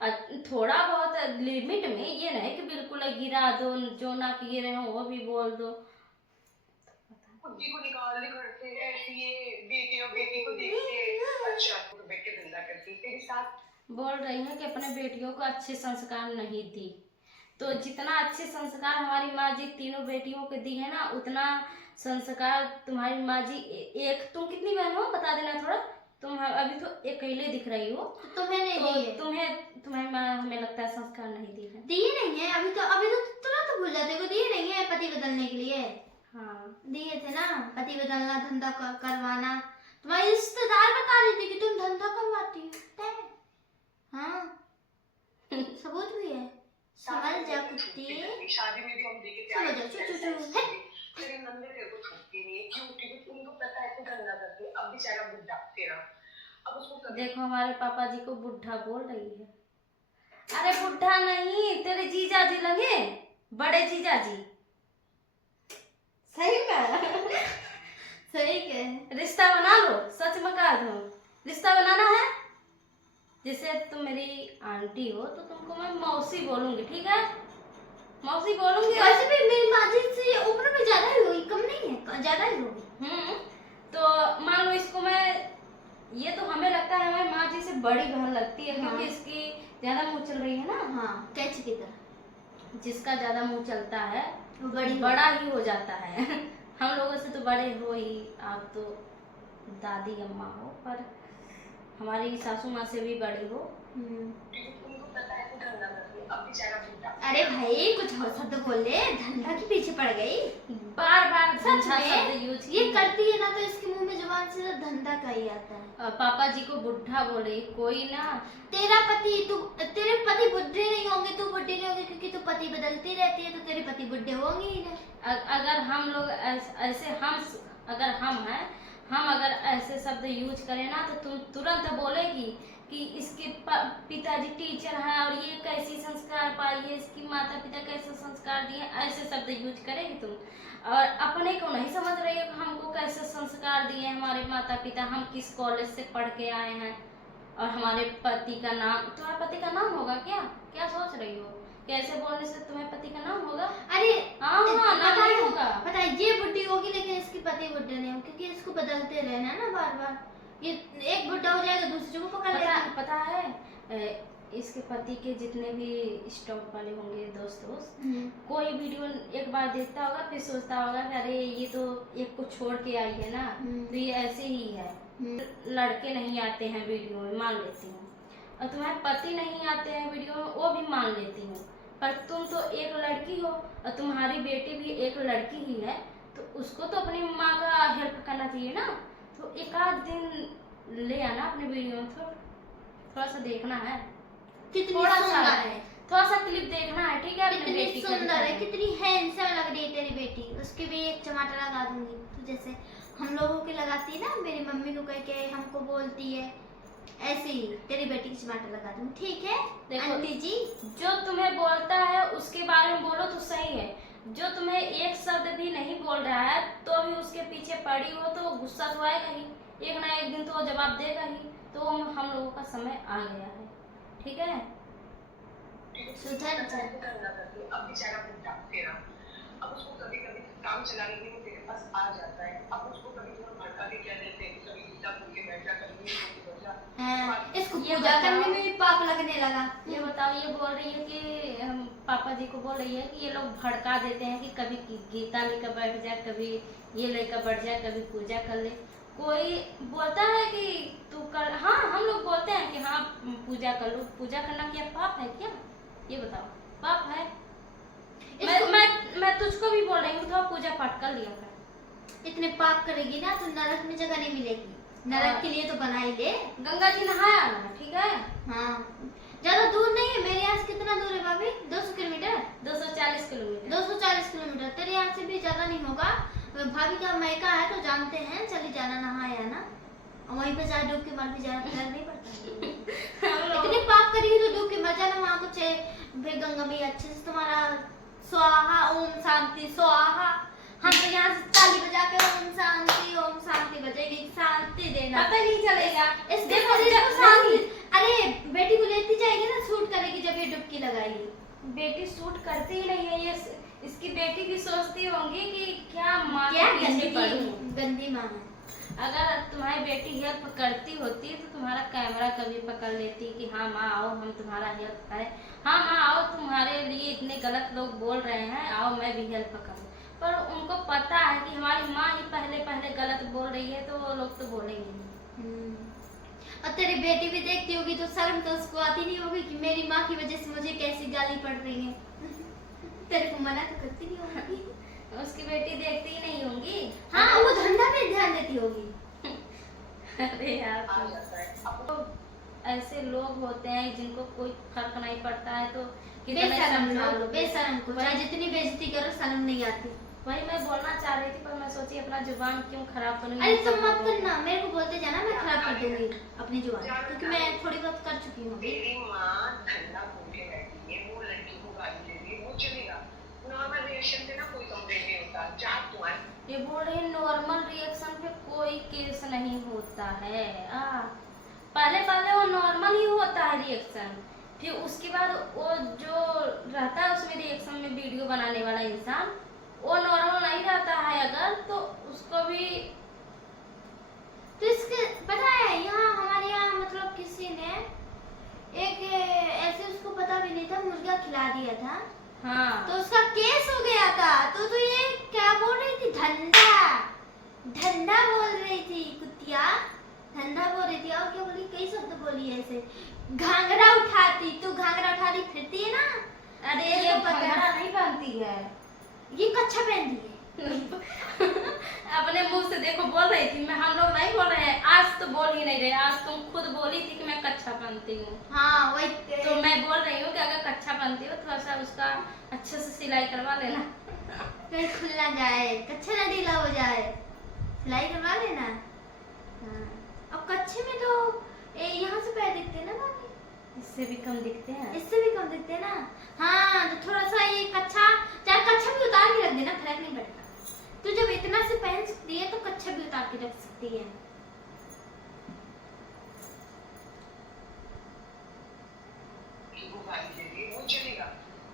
पर थोड़ा बहुत लिमिट में, ये नहीं कि बिल्कुल गिरा दो, जो ना किए रहे हो वो भी बोल दो। खुदी को निकाल दे घर से, ऐसी ये बेटी को देखते अच्छा तो बैठ के धंधा करती तेरे साथ। बोल रही हूँ कि अपने बेटियों को अच्छे संस्कार नहीं दी, तो जितना अच्छे संस्कार हमारी माँ जी तीनों बेटियों को दी है ना, उतना संस्कार तुम्हारी माँ जी एक, तुम कितनी बहन हो बता देना थोड़ा, तुम अभी तो अकेले दिख रही हो, तुम्हें नहीं तो दिए, तुम्हारी माँ हमें लगता है संस्कार नहीं दी है। दिए नहीं है अभी तो तुरंत भूल जाते हो, दिए नहीं है पति बदलने के लिए। हाँ दिए थे ना, पति बदलना, धंधा करवाना। तुम्हारी रिश्तेदार बता रही थी कि तुम धंधा करवाती हो। हाँ सबूत भी है, समझ जा कुत्ती। शादी में भी हम देखे थे, समझ जा तेरे नंदे तेरे को छूटती नहीं है, क्यों? क्योंकि तुमको पता है तू धंधा करती है। अब बेचारा बुढ़ा तेरा, अब उसको कभी देखो हमारे पापा जी को बुढ़ा बोल रही है। अरे बुढ़ा नहीं, तेरे जीजा जी लगे, बड़े जीजा जी। सही में सही कह, रिश्ता बना लो, सच में कह दो, रिश्ता बनाना है। जैसे तुम मेरी आंटी हो तो तुमको मैं मौसी बोलूंगी, ठीक है? मौसी बोलूंगी। वैसे भी मेरी माँ जी से उम्र में ज्यादा ही होगी, कम नहीं है, ज्यादा ही होगी। तो मान लो इसको मैं, ये तो हमें लगता है हमारी माँ जी से बड़ी बहन लगती है, क्योंकि इसकी ज्यादा मुंह चल रही है ना। हाँ कैची की तरह, जिसका ज्यादा मुंह चलता है वो बड़ा ही हो जाता है। हम लोगों से तो बड़े हो ही, आप तो दादी अम्मा हो, पर हमारी सासू माँ से भी बड़ी हो। तुमको पता है तू धंधा करती है। अब बेचारा बुढ़ा, अरे भाई कुछ और शब्द बोल ले, धंधा के पीछे पड़ गई। बार बार सच धंधा में शब्द यूज ये करती है ना, तो इसके मुंह में जुबान से तो धंधा का ही आता है। पापा जी को बुढ़ा बोले कोई ना। तेरा पति, तू, तेरे पति बुढ़े नहीं होंगे, तू बुढ़ी नहीं होगी, क्योंकि तू पति बदलती रहती है, तो तेरे पति बुढ़े होंगे ही ना। अगर हम लोग ऐसे हम अगर ऐसे शब्द यूज करें ना, तो तुम तुरंत बोलेगी कि इसके पिताजी टीचर हैं और ये कैसी संस्कार पाई है, इसकी माता पिता कैसे संस्कार दिए, ऐसे शब्द यूज करेगी तुम। और अपने को नहीं समझ रही हो कि हमको कैसे संस्कार दिए हमारे माता पिता, हम किस कॉलेज से पढ़ के आए हैं, और हमारे पति का नाम, तुम्हारे पति का नाम होगा क्या? क्या सोच रही हो? कैसे बोलने से तुम्हारे पति का नाम होगा? अरे हाँ नाम नहीं होगा। पता है ये बुढ़ी होगी, लेकिन इसके पति बुढ़े नहीं होंगे, क्योंकि इसको बदलते रहना ना बार बार। ये एक बुढ़ा हो जाएगा दूसरे को पकड़ लेगा। पता है इसके पति के जितने भी स्टॉक वाले होंगे दोस्त, कोई वीडियो एक बार देखता होगा, फिर सोचता होगा कि अरे ये तो एक को छोड़ के आई है ना, तो ये ऐसे ही है। लड़के नहीं आते हैं वीडियो में, मान लेती हूँ, और तुम्हारे पति नहीं आते हैं वीडियो में, वो भी मान लेती हूँ, पर तुम तो एक लड़की हो और तुम्हारी बेटी भी एक लड़की ही है, तो उसको तो अपनी माँ का हेल्प करना चाहिए ना। तो एक आध दिन ले आना अपने वीडियो में, थोड़ा सा देखना है, कितनी थोड़ा सुंदर है, थोड़ा सा क्लिप देखना है, ठीक है? अपनी कितनी बेटी का सुंदर है, दिखाना। कितनी हैंडसम लग रही है तेरी बेटी। उसके भी एक टमाटर लगा दूंगी, तो जैसे हम लोगों की लगाती है ना, मेरी मम्मी को कह के हमको बोलती है, ऐसे ही तेरी बेटी की टमाटर लगा दूंगी, ठीक है देखो, आंटी जी? जो तुम्हें बोलता है उसके बारे में बोलो तो सही है, जो तुम्हें एक शब्द भी नहीं बोल रहा है तो भी उसके पीछे पड़ी हो तो गुस्सा तो आएगा ही, एक ना एक दिन तो वो जवाब देगा ही। तो हम लोगों का समय आ गया है, ठीक है? सुधर जा। धंधा करती है। अब बेचारा बुढ़ा तेरा, अब उसको कभी कभी काम चलाने के लिए तेरे पास आ जाता है। अब उसको कभी थोड़ा भड़का के क्या देते हैं, कभी गीता बोल के बैठ जा, कभी बैठ जा। इसको ये पूजा बताओ। करने में भी पाप लगने लगा। ये बताओ, ये बोल रही है कि पापा जी को बोल रही है कि ये लोग भड़का देते हैं कि कभी गीता लेकर बैठ जाए, कभी ये लेकर बैठ जाए, कभी पूजा कर ले। कोई बोलता है कि तू कर, हाँ हम लोग बोलते हैं कि हाँ पूजा कर लो। पूजा करना क्या पाप है क्या? ये बताओ, पाप है? मैं तुझको भी बोल रही हूँ, तो पूजा पाठ कर लिया कर। इतने पाप करेगी ना तो नरक में जगह नहीं मिलेगी। नरक के लिए तो बना ही ले। गंगा जी नहाया ना, ठीक है? हाँ ज्यादा दूर नहीं है, मेरे यहाँ से कितना दूर है भाभी? 200 किलोमीटर, 240 किलोमीटर। 240 किलोमीटर। तेरे यहाँ से भी ज्यादा नहीं होगा। भाभी का मैका है तो जानते हैं, चली जाना नहाया ना, वहीं पे जाए डूब के मर भी जाना, डर नहीं पड़ता। इतने पाप करी तो डूब के मर जाना, वहाँ को अच्छे, फिर गंगा मैया अच्छे से तुम्हारा स्वाहा ओम शांति स्वाहा, हम तो यहाँ से ताली बजा के ओम शांति बजेगी, शांति देना, पता नहीं चलेगा। इसके देखो, शरीर को जब- शांति। अरे बेटी को लेती जाएगी ना, शूट करेगी जब ये डुबकी लगाएगी। बेटी शूट करती ही नहीं है, ये इसकी बेटी भी सोचती होंगी कि क्या माँ क्या के पीछे पढ़ूं। गंदी माँ है। अगर तुम्हारी बेटी हेल्प करती होती तो तुम्हारा कैमरा कभी पकड़ लेती कि हाँ माँ आओ, हम तुम्हारा हेल्प करें, हाँ माँ आओ, तुम्हारे लिए इतने गलत लोग बोल रहे हैं, आओ मैं भी हेल्प करूँ। पर उनको पता है कि हमारी माँ ही पहले पहले गलत बोल रही है, तो वो लोग तो बोलेंगे नहीं। और तेरी बेटी भी देखती होगी तो शर्म तो उसको आती नहीं होगी कि मेरी माँ की वजह से मुझे कैसी गाली पड़ रही है। तेरे को मना तो करती नहीं होगी। उसकी बेटी देखती ही नहीं होंगी। हाँ, वो धंधा पे ध्यान देती होगी। अरे यार आ जाता है अब तो ऐसे लोग होते हैं जिनको कोई फर्क नहीं पड़ता है, तो कितना बेशरम समझा लोग, लो। बेशरम को चाहे जितनी बेइज्जती करो शर्म नहीं आती। वही मैं बोलना चाह रही थी, पर मैं सोची अपना जुबान क्यों खराब करूँ। अरे तुम मत करना, मेरे को बोलते जाना, मैं खराब कर दूंगी अपनी जुबान, क्योंकि मैं थोड़ी बहुत कर चुकी हूँ। मेरी माँ धंधा खोल के बैठी है, वो लड़की को गाली दे रही है, वो चलेगा। नॉर्मल रिएक्शन से ना कोई कंप्लेंट नहीं होता। जहाँ तुम्हारे ये बोल रही नॉर्मल रिएक्शन पे कोई केस नहीं होता है। पहले पहले वो नॉर्मल ही होता है रिएक्शन, फिर उसके बाद वो जो रहता है उसमें रिएक्शन में वीडियो बनाने वाला इंसान, वो नॉर्मल नहीं रहता है अगर, तो उसको भी तो इसके पता है, यहाँ हमारे यहाँ मतलब किसी ने एक ऐसे, उसको पता भी नहीं था, मुर्गा खिला दिया था, हाँ तो उसका केस हो गया था। तो ये क्या बोल रही थी, धंधा धंधा बोल रही थी, कुतिया धंधा बोल रही थी। और क्या बोली, कई शब्द बोली ऐसे, घाघरा उठाती, तू घाघरा उठाती फिरती है ना। अरे तेरे ये को पता है। घंघरा नहीं पहनती है। ये कच्छा पहनती है। अपने मुंह से देखो बोल रही थी, मैं हम लोग नहीं बोल रहे हैं, आज तो बोल ही नहीं रहे, आज तुम खुद बोली थी कि मैं कच्छा पहनती हूँ। हाँ वही तो मैं बोल रही हूँ कि अगर कच्छा पहनती हो थोड़ा सा उसका अच्छे से सिलाई करवा लेना। कहीं खुल ना जाए, कच्छा ना ढीला हो जाए, सिलाई करवा लेना। हाँ। अब कच्छे में तो यहाँ से पैर दिखते हैं ना भाभी, इससे भी कम दिखते हैं। इससे भी कम दिखते हैं ना। हाँ, तो थोड़ा सा ये कच्छा, चाहे कच्छा भी उतार के रख देना, फर्क नहीं पड़ता। तो जब इतना से पहन सकती है तो कच्छा भी उतार के रख सकती है। वो गाली दे रही है, वो चलेगा।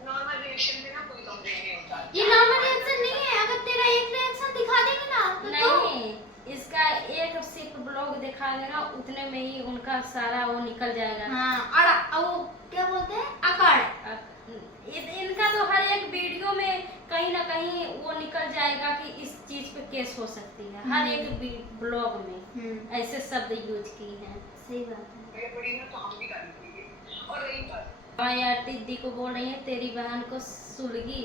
नॉर्मल रिएक्शन से ना कोई कंप्लेंट नहीं होता। ये नॉर्मल रिएक्शन नहीं है, अगर तेरा एक रिएक्शन दिखा देंगे ना तो नहीं, इसका एक सिर्फ ब्लॉग दिखा देना, उतने में ही उनका सारा वो निकल जाएगा। हाँ, और वो क्या बोलते हैं, अकड़। इनका तो हर एक वीडियो में कहीं ना कहीं वो निकल जाएगा कि इस चीज पे केस हो सकती है। हर एक ब्लॉग में ऐसे शब्द यूज की हैं। सही बात है। मेरे बड़ी ना तो हम भी गाली देंगे। और रही बात हाँ यार, दीदी को बोल रही है तेरी बहन को सुलगी,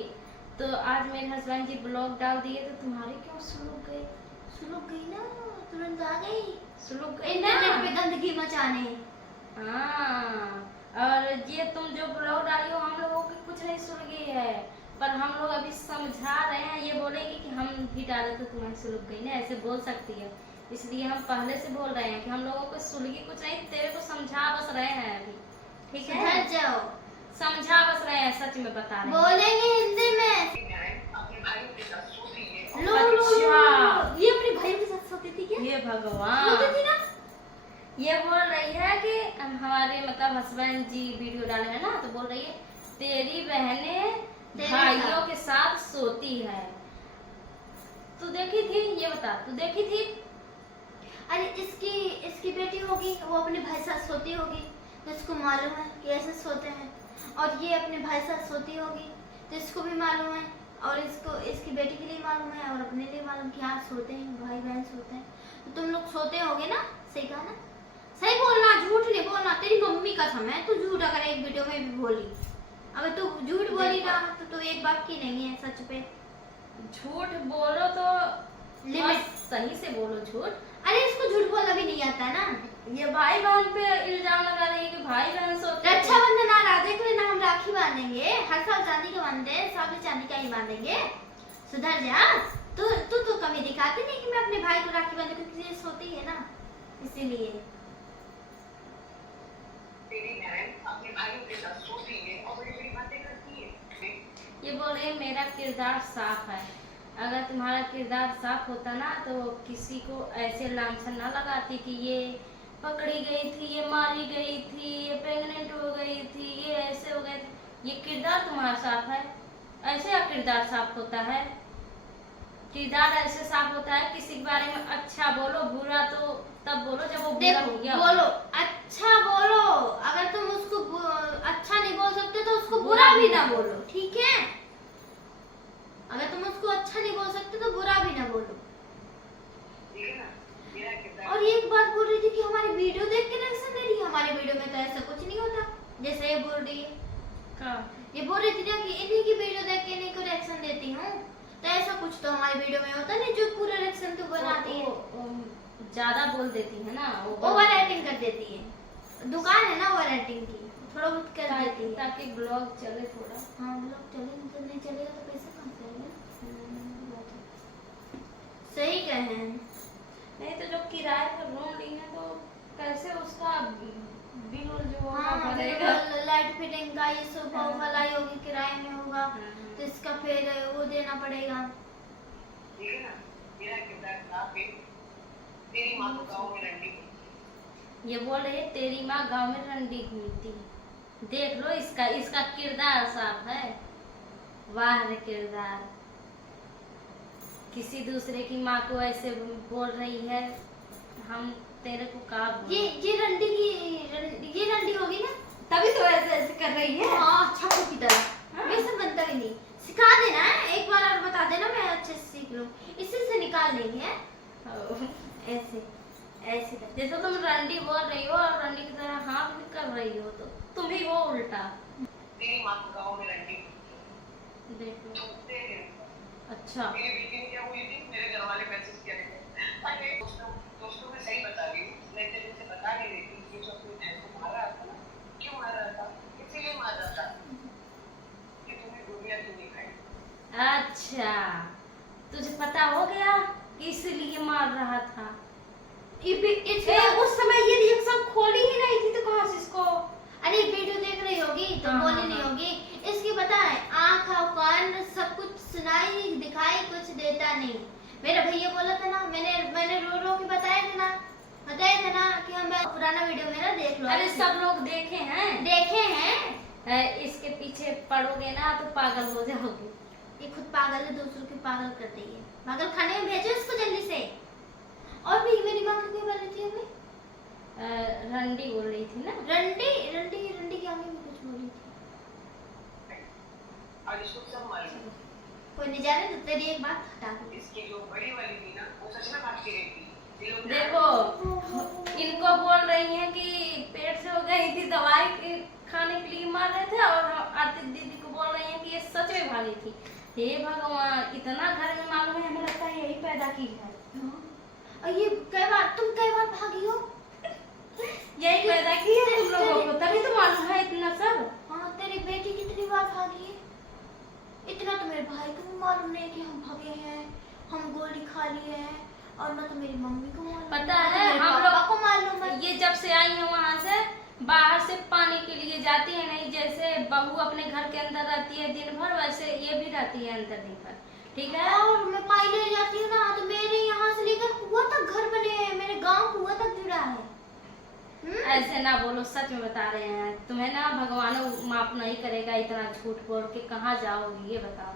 तो आज मेरे हस्बैंड जी ब्लॉग डाल दिए, तो तुम्हारी क्यों सुलग गई? सुलग गई ना, तुरंत आ गई सुलग गई इंटरनेट पे ना। गंदगी मचाने। हाँ, और ये तुम जो ब्लॉग डाली हो, हम लोगों की कुछ नहीं सुलगी है, पर हम लोग अभी समझा रहे हैं। ये बोलेगी कि हम भी डाले तो तुम्हारी सुलग गई ना, ऐसे बोल सकती है, इसलिए हम पहले से बोल रहे हैं कि हम लोगों को सुलगी कुछ नहीं, तेरे को समझा बस रहे हैं अभी, ठीक है? सुधर जाओ, समझा बस रहे हैं, सच में बता रहे हैं। बोलेंगे हिंदी में। अपने भाइयों के साथ सोती है। लो लो लो, अच्छा। ये अपने भाई के साथ सोती थी क्या? ये भगवान, सोती थी ना। ये बोल रही है कि हमारे मतलब हस्बैंड जी वीडियो डाले हैं ना, तो बोल रही है तेरी बहनें तेरे भाइयों साथ। के साथ सोती है। तू देखी थी? ये बता, तू देखी थी? अरे इसकी बेटी होगी, वो अपने भाई साथ सोती होगी, तो इसको मालूम है कि ऐसे सोते हैं। और ये अपने भाई साथ सोती होगी, तो इसको भी मालूम है, और इसकी बेटी के लिए मालूम है, और अपने लिए मालूम कि हाँ सोते हैं, भाई बहन सोते हैं। तो तुम लोग सोते होगे ना, सही कहा ना? सही बोलना, झूठ नहीं बोलना। तेरी मम्मी कसम है, तू झूठ अगर एक वीडियो में भी बोली, अगर तू झूठ बोली ना तो तू एक बात की नहीं है सच पे। झूठ बोलो तो लिमिट। सही से बोलो झूठ। अरे इसको झूठ बोलना भी नहीं आता ना। ये भाई बहन पे इल्जाम लगा रही है कि भाई बहन सोते हैं। रक्षाबंधन आ रहा, देख लेना, हम राखी बांधेंगे, हर साल चांदी का बांधते हैं, साल में चांदी का ही बांधेंगे। सुधर जा। तू तो कमी दिखाती नहीं कि मैं अपने भाई को राखी बांधू, क्योंकि ये सोती है ना, इसीलिए। तेरी बहन अपने भाइयों के साथ सोती है और बड़ी बड़ी बातें करती है। ये बोल रहे हैं मेरा किरदार साफ है। अगर तुम्हारा किरदार साफ होता ना तो किसी को ऐसे लांछन ना लगाती कि ये पकड़ी गई थी, ये मारी गई थी, ये प्रेग्नेंट हो गई थी, ये ऐसे हो गए थे। ये किरदार तुम्हारा साफ है। ऐसे या किरदार साफ होता है? किरदार ऐसे साफ होता है किसी के बारे में अच्छा बोलो, बुरा तो तब बोलो जब वो बुरा हो गया। बोलो अच्छा बोलो, अगर तुम उसको अच्छा नहीं बोल सकते तो उसको बुरा भी ना बोलो, ठीक है? अगर तुम उसको अच्छा नहीं बोल सकते तो बुरा भी ना बोलो। ठीक है ना, मेरा किरदार। और ये एक बात बोल रही थी कि हमारी वीडियो देख के रिएक्शन दे रही है। हमारी वीडियो में तो ऐसा कुछ नहीं होता जैसे ये बोल रही है। का? ये बोल रही थी ना कि इन्हीं की वीडियो देख के इन्हीं को रिएक्शन देती हूँ, तो ऐसा कुछ तो हमारी वीडियो में होता नहीं जो पूरा रिएक्शन तो बनाती है। ज्यादा बोल देती है ना, ओवर एक्टिंग कर देती है। दुकान है ना ओवर एक्टिंग की, थोड़ा बहुत कर देती है ताकि ब्लॉग चले थोड़ा। हाँ ब्लॉग चले, तो नहीं चलेगा तो पैसा कहाँ से आएगा? सही कहे हैं। नहीं तो जो किराए पर रूम ली है तो कैसे उसका बिल जो होगा हाँ भरेगा? लाइट फिटिंग का ये सब भलाई होगी, किराए में होगा तो इसका फिर वो देना पड़ेगा। ठीक है ना, मेरा किरदार साफ है। तेरी माँ को गाँव में रंडी ये बोल रही है तेरी माँ गांव में रंडी घूमती। देख लो इसका किरदार साफ है। वाह रे किरदार। किसी दूसरे की माँ को ऐसे बोल रही है, हम तेरे को का बोल? ये रंडी होगी ना, तभी तो ऐसे ऐसे कर रही है। हाँ छापू की तरह। हाँ। वैसे बनता ही नहीं, सिखा देना है एक बार और बता देना, मैं अच्छे से सीख लूँ। इसी से निकाल लेंगे हैं? ऐसे ऐसे जैसे तुम रंडी बोल रही हो और रंडी की तरह हाँ भी कर रही हो तो तुम ही हो उल्टा। तेरी माँ को गाँव में रंडी देखो घूमते हैं। अच्छा मेरी बेटी ने क्या हुई थी, मेरे घर वाले मैसेज किया थे। अरे दोस्तों मैं सही बता रही हूँ, मैं तेरे से बता नहीं रही थी कि जो अपनी बहन को मार रहा था ना, क्यों मार रहा था, इसीलिए मार रहा था कि तुम्हें दुनिया क्यों नहीं खाई। अच्छा तुझे पता हो गया कि इसलिए मार रहा था। उस समय ये रिएक्शन खोली ही नहीं थी तो कहाँ से इसको? अरे वीडियो देख रही होगी तो हाँ, बोली हाँ, नहीं हाँ। होगी। इसकी पता है आँख और कान सब कुछ सुनाई दिखाई कुछ देता नहीं। मेरा भैया बोला था ना, मैंने रो रो के बताया था ना कि हम पुराना वीडियो मेरा देख लो। अरे सब लोग देखे हैं। इसके पीछे पड़ोगे ना तो पागल हो जाओगे। ये खुद पागल है, दूसरों के पागल कर रही है। पागल खाने में भेजो इसको जल्दी से। और भी मेरी माँ क्या बोल रही थी अभी? रंडी बोल रही थी ना। रंडी के आगे भी कुछ बोली थी। और इसको सब मालूम। कोई नहीं जाने तो तेरी एक बात हटा दूँ। इसकी जो बड़ी वाली थी ना, वो सच में भागती रहती। देखो इनको बोल रही है कि पेट से हो गई थी, दवाई खाने के लिए मार रहे थे, और आरती दीदी को बोल रही है कि ये सच में भागी थी। हे भगवान, इतना घर में मालूम है, हमें लगता है यही पैदा की है। और ये तुम कई बार भागी हो? यही पैदा की है तुम लोगों को, तभी तो मालूम है इतना सब। हाँ तेरी बेटी कितनी बार भागी है? इतना तो मेरे भाई को भी मालूम नहीं कि हम भागे हैं, हम गोली खा लिए हैं, और ना तो मेरी मम्मी को मालूम, पता ना तो है मेरे हम पापा लोग को मालूम है। ये जब से आई है वहाँ से बाहर से पानी के लिए जाती है, नहीं जैसे बहू अपने घर के अंदर रहती है दिन भर, वैसे ये भी रहती है अंदर दिन भर। ठीक है। और मैं पाई ले जाती हूँ ना तो मेरे यहाँ से लेकर कुआं तक घर बने हैं, मेरे गांव कुआं तक जुड़ा है। ऐसे ना बोलो, सच में बता रहे हैं। तुम्हें ना भगवान माफ नहीं करेगा इतना झूठ बोल के। कहाँ जाओगी ये बताओ,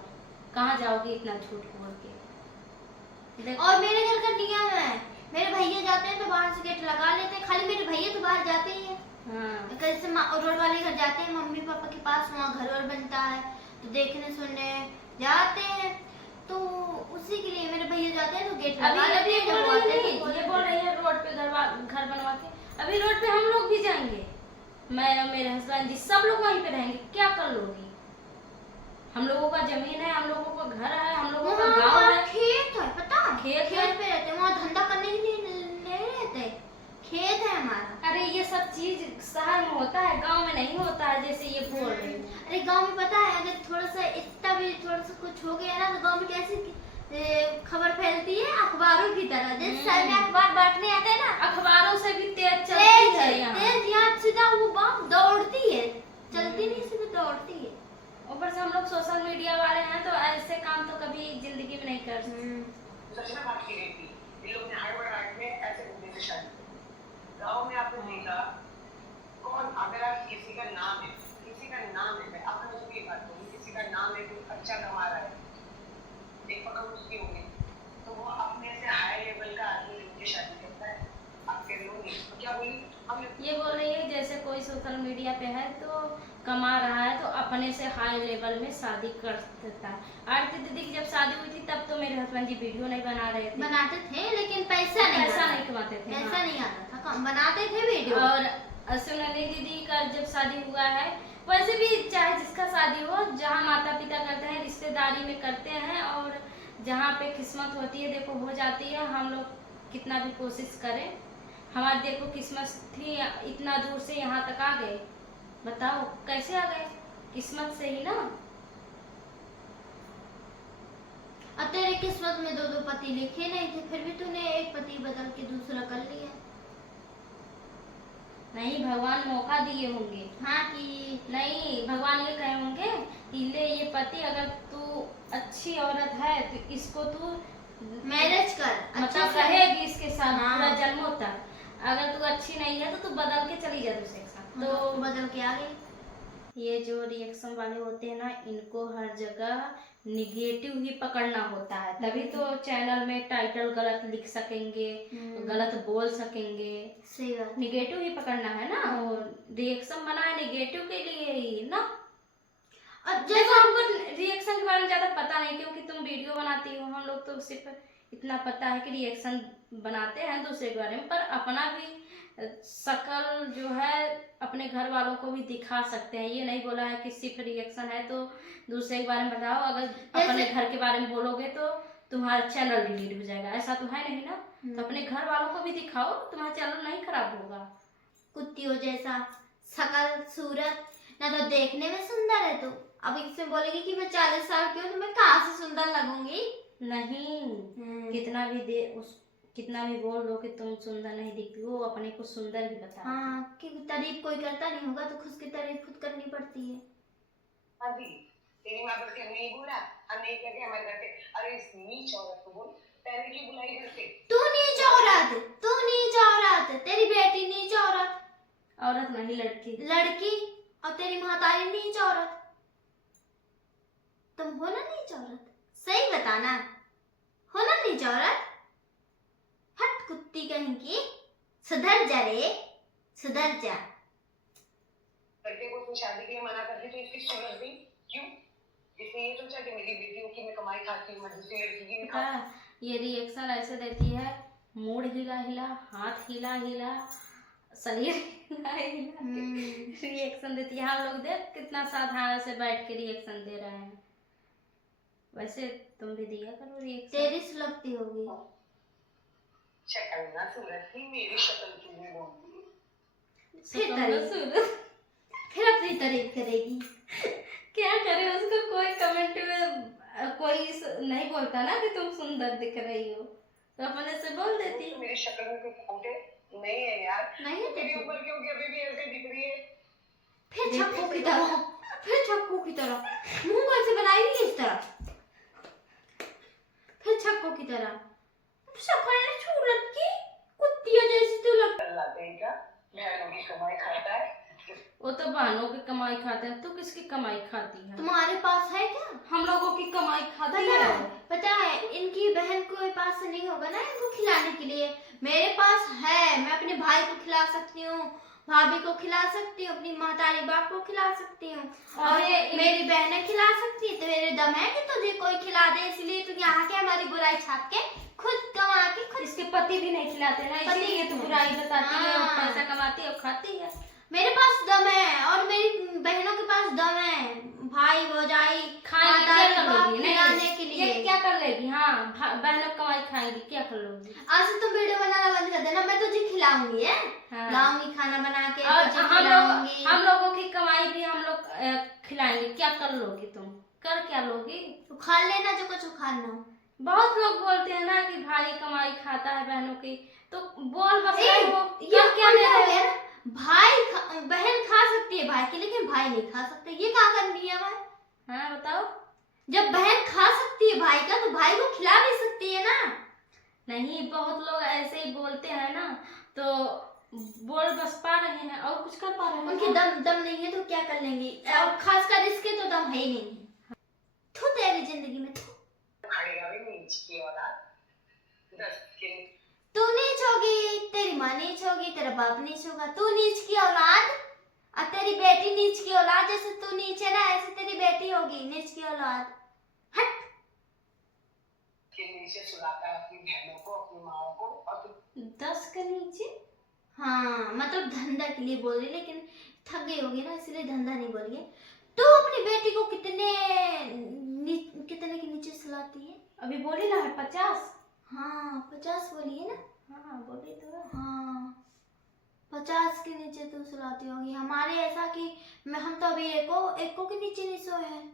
कहाँ जाओगी इतना झूठ बोल के? और मेरे घर का नियम है, मेरे भैया जाते हैं तो बाहर से गेट लगा लेते हैं। खाली मेरे भैया तो बाहर जाते ही हैं। हाँ। कैसे रोड वाले घर जाते हैं मम्मी पापा के पास, वहाँ घर और बनता है तो देखने सुनने जाते हैं, तो उसी के लिए मेरे भैया जाते हैं तो गेट लगा लेते हैं। जब वो आते हैं तो ये बोल रही है रोड पे घर बनवा के। अभी रोड पे हम लोग भी जाएंगे, मैं और मेरे हस्बैंड जी सब लोग वहीं पे रहेंगे। क्या कर लोगी? हम लोगों का जमीन है, हम लोगों का घर है, हम लोगों का गांव है, खेत है, पता है? खेत पे रहते हैं, वहाँ धंधा करने के लिए नहीं रहते, खेत है हमारा। अरे ये सब चीज शहर में होता है, गांव में नहीं होता है जैसे ये बोल रही है। अरे गांव में पता है, अगर थोड़ा सा इतना भी थोड़ा सा कुछ हो गया ना तो गांव में कैसी खबर फैलती है, अखबारों की तरह। जैसे शहर में अखबार बांटने आते हैं ना, अखबारों से भी तेज चलती है यहाँ। तेज यहाँ सीधा वो बात दौड़ती है, चलती नहीं लोग सोशल मीडिया वाले हैं तो ऐसे काम तो कभी जिंदगी में नहीं कर सकते। सच में बात की गई थी, इन लोग ने हड़बड़ाहट में ऐसे मुद्दे से शादी की। गाँव में आपने देखा कौन, अगर आप किसी का नाम है, मैं आपने मुझे ये बात बोली, किसी का नाम है, कोई अच्छा कमा रहा है, एक पकड़ उसकी होगी, तो वो अपने से हाई लेवल का आदमी लेके शादी करता है। आप कह रहे हो नहीं, तो क्या बोली हमने, ये बोल रही है जैसे कोई सोशल मीडिया पे है तो कमा रहा है तो अपने से हाई लेवल में शादी कर सकता है। आरती दीदी की जब शादी हुई थी तब तो मेरे हस्बैंड जी वीडियो नहीं बना रहे थे, बनाते थे लेकिन पैसा नहीं कमाते थे। पैसा हाँ। नहीं आता था, कम बनाते थे वीडियो। और सोनाली दीदी का जब शादी हुआ है, वैसे भी चाहे जिसका शादी हो, जहाँ माता पिता करते हैं रिश्तेदारी में करते हैं, और जहाँ पे किस्मत होती है देखो हो जाती है। हम लोग कितना भी कोशिश करें, हमारी देखो किस्मत थी, इतना दूर से यहाँ तक आ गए, बताओ कैसे आ गए, किस्मत से ही ना। और तेरे किस्मत में दो पति लिखे नहीं थे, फिर भी तूने एक पति बदल के दूसरा कर लिया। नहीं, भगवान मौका दिए होंगे। हाँ कि नहीं, भगवान ये कहे होंगे कि ले ये पति, अगर तू अच्छी औरत है तो इसको तू मैरिज कर, मतलब रहेगी इसके साथ हाँ। पूरा जन्मों तक। अगर तू अच्छी नहीं है तो तू बदल के चली जा दूसरे के साथ। तो बदल के आ गई। ये जो रिएक्शन वाले होते हैं ना, इनको हर जगह निगेटिव ही पकड़ना होता है, तभी तो चैनल में टाइटल गलत लिख सकेंगे, गलत बोल सकेंगे। सही बात। निगेटिव ही पकड़ना है ना, और रिएक्शन बना है निगेटिव के लिए ही ना। और देखो हमको रिएक्शन के बारे में ज्यादा पता नहीं, क्योंकि तुम वीडियो बनाती हो, हम लोग तो सिर्फ इतना पता है कि रिएक्शन बनाते हैं दूसरे के बारे में, पर अपना भी शकल जो है अपने घर वालों को भी दिखा सकते हैं। ये नहीं बोला है कि सिर्फ रिएक्शन है तो दूसरे के बारे में बताओ, अगर अपने घर के बारे में बोलोगे तो तुम्हारा चैनल डिलीट हो जाएगा, ऐसा तो है नहीं ना। तो अपने घर वालों को भी दिखाओ, तुम्हारा चैनल नहीं खराब होगा। कुत्तियों जैसा शकल सूरत, ना तो देखने में सुंदर है तू, अब इससे बोलेगी कि मैं 40 साल की हूँ तो मैं कहाँ से सुंदर लगूंगी। नहीं, कितना भी बोल दो कि तुम सुंदर नहीं दिखती हो, अपने को सुंदर भी बता। हाँ, कि तारीफ कोई करता नहीं होगा तो खुद की तारीफ खुद करनी पड़ती है। अभी तेरी माँ बल्कि हमने ही बोला, हमने ही कह के हमारे घर पे, अरे इस नीच औरत को बोल, पहले की बुलाई घर पे। तू नीच औरत, तेरी बेटी नीच औरत, औरत नहीं लड़की, और तेरी महतारी नीच औरत। तुम हो ना नीच औरत, सही बताना, हो ना नीच औरत। हट कुत्ती कहीं की, सुधर जा रे, सुधर जा। लड़के को उसने शादी के लिए मना कर दी तो इसकी सूरत भी क्यों? इसने ये सोचा कि मेरी बेटियों की मैं कमाई खाती हूँ, मैं दूसरी लड़की की नहीं खाती। ये रिएक्शन ऐसे देती है, मूड हिला हिला, हाथ हिला हिला, शरीर हिला हिला रिएक्शन देती है। हम लोग देख कितना साधारण से बैठ के रिएक्शन दे रहे हैं, वैसे तुम भी दिया करो रिएक्शन। तेरी सुलगती होगी। शक्ल ना सूरत की, मेरी शक्ल की भी बोलती फिर अपनी तारीफ करेगी। क्या करे, उसको कोई कमेंट में कोई नहीं बोलता ना कि तुम सुंदर दिख रही हो, तो अपने से बोल देती। तो मेरी शक्ल में कोई खोटे नहीं है यार, नहीं है तेरी उम्र क्योंकि अभी भी ऐसे दिख रही है। फिर छक्कू की तरह मुंह कैसे बनाई हुई इस तरह, फिर छक्कों की तरह शक्ल ने सूरत की, कुत्तियों जैसी तू लाते हैं क्या, बहनों की कमाई खाता है। वो तो बहनों की कमाई खाते हैं, तू किसकी कमाई खाती है? तुम्हारे पास है क्या? हम लोगों की कमाई खाती है। पता है इनकी बहन को पास से नहीं होगा ना इनको खिलाने के लिए, मेरे पास है, मैं अपने भाई को खिला सकती हूँ, भाभी को खिला सकती हूँ, अपनी महतारी बाप को खिला सकती हूँ, और मेरी बहनें खिला सकती है। तो मेरे दम है कि तुझे कोई खिला दे, इसलिए तू यहाँ के हमारी बुराई छाप के खुद कमा के खुद। इसके पति भी नहीं खिलाते ना, इसीलिए तो बुराई बताती है, पैसा कमाती है और खाती है। मेरे पास दम है और मेरी बहनों के पास दम है, भाई भौजाई खिलाने के लिए। क्या कर लेगी? हाँ, बहनों कमाई खाएंगी, क्या कर लोगी? आज से तुम वीडियो बनाना बंद कर देना, मैं तुझे खिलाऊंगी है, लाऊंगी खाना बना के और तुझे खिलाऊंगी। हम लोगों की कमाई भी हम लोग खिलाएंगे, क्या कर लोगी तुम? कर क्या लोगी? तो खा लेना जो कुछ खाना हो। बहुत लोग बोलते हैं ना कि भाई कमाई खाता है बहनों की, तो बोल बस क्या ले रहे हैं? भाई बहन खा सकती है भाई की, लेकिन भाई नहीं खा सकते, ये क्या करनी है भाई? हाँ बताओ। जब बहन खा सकती है भाई का तो भाई को खिला भी सकती है ना। नहीं, बहुत लोग ऐसे ही बोलते हैं ना, तो बोल बस पा रहे हैं और कुछ कर पा रहे हैं। उनके दम नहीं है तो क्या कर लेंगे, और खासकर इसके तो दम है ही नहीं। थू तेरी जिंदगी में थू। खड़ेगा भी नीच की औलाद 10 के। तू नीच होगी, तेरी माँ नीच होगी, तेरा बाप नीच होगा, तू नीच की औलाद और तेरी बेटी नीच की औलाद। जैसे तू नीच है ना ऐसे तेरी बेटी होगी नीच की औलाद। हट। के नीचे सुलाता है अपनी बहनों को, अपनी माओ को, और तुम 10 के नीचे। हाँ मतलब धंधा के लिए बोल रही, लेकिन थक गई होगी ना इसलिए धंधा नहीं बोल रही है। तू अपनी बेटी को कितने के नीचे सुलाती है? अभी बोली ना है 50। हाँ 50 बोली है ना। हाँ बोली तो है। हाँ 50 के नीचे तू सुलाती होगी। हमारे ऐसा कि हम तो अभी एको के नीचे नहीं सोए हैं।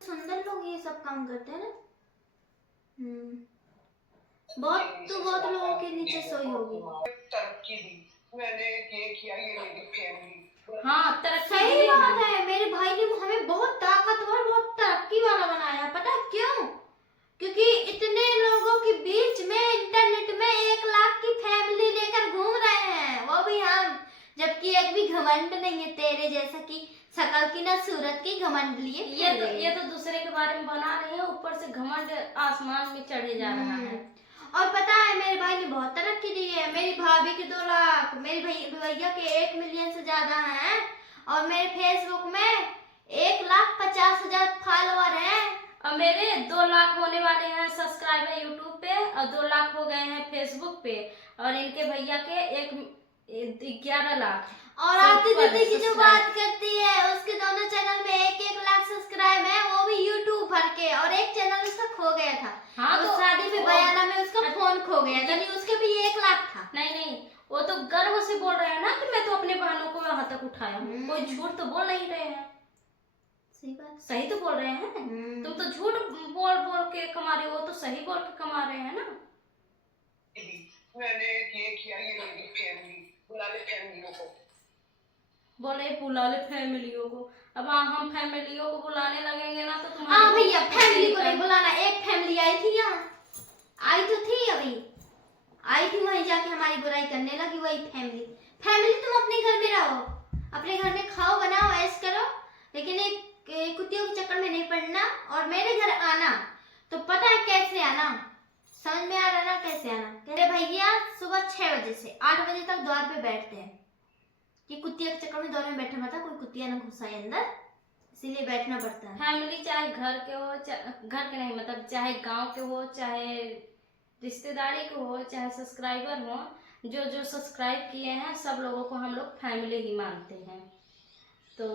सुंदर लोग ये सब काम करते हैं ना। बहुत लोगों के नीचे सोई होगी। तरक्की दी मैंने, ये किया, ये मेरी फैमिली। हाँ तरक्की सही की बात है, मेरे भाई ने हमें बहुत ताकतवर बहुत तरक्की वाला बनाया। पता है क्यों? क्योंकि इतने लोगों के बीच में इंटरनेट में 1 लाख की फैमिली लेकर घूम रहे हैं, वो भी हम। जबकि एक भी घमंड नहीं है तेरे जैसा कि शकल की ना सूरत की घमंड लिए। ये तो दूसरे के बारे में बना रही है, ऊपर से घमंड आसमान में चढ़े जा रहा है। और पता है मेरे भाई ने बहुत तरक्की दी है। मेरी भाभी के 2 लाख, मेरे भैया के 1 मिलियन से ज्यादा हैं, और मेरे फेसबुक में 1,50,000 फॉलोअर हैं। और मेरे 2 लाख होने वाले हैं सब्सक्राइबर यूट्यूब पे, और 2 लाख हो गए हैं फेसबुक पे, और इनके भैया के 11 लाख। और आरती दीदी की जो बात करती है उसके दोनों चैनल में 1-1 लाख सब्सक्राइब है, वो भी यूट्यूब भर के, और एक चैनल उसका खो गया था। हाँ तो तो शादी में बयाना में उसका फोन खो गया था, नहीं उसके भी 1 लाख था। नहीं, वो तो गर्व से बोल रहे हैं ना कि मैं तो अपने बहनों को यहाँ तक उठाया हूँ। कोई झूठ तो बोल नहीं रहे हैं। सही बात, सही तो बोल रहे हैं। तुम तो झूठ बोल बोल के कमा रहे हो, तो सही बोल के कमा रहे हैं ना। मैंने ये किया, ये मेरी फैमिली। बुला ले फैमिलियों को। बोले बुला ले फैमिलियों को। अब हम फैमिलियों को बुलाने लगेंगे ना तो हाँ भैया फैमिली को नहीं बुलाना। एक फैमिली आई थी यहाँ, आई तो थी अभी, आई थी वहीं जाके हमारी बुराई करने लगी। वही फैमिली तुम अपने घर में रहो, अपने घर में खाओ बनाओ ऐश करो, लेकिन एक कुत्तियों के चक्कर में नहीं पड़ना। और मेरे घर आना तो पता है कैसे आना, समझ में आ रहा ना कैसे आना। मेरे भैया सुबह 6 बजे से 8 बजे तक द्वार पे बैठते हैं कि कुत्तिया के चक्कर में द्वार में बैठना पड़ता, कोई कुत्तिया ना घुसाए अंदर, इसीलिए बैठना पड़ता है। फैमिली चाहे घर के हो, घर के नहीं मतलब चाहे गांव के हो, चाहे रिश्तेदारी के हो, चाहे सब्सक्राइबर हो, जो जो सब्सक्राइब किए हैं सब लोगों को हम लोग फैमिली ही मानते हैं। तो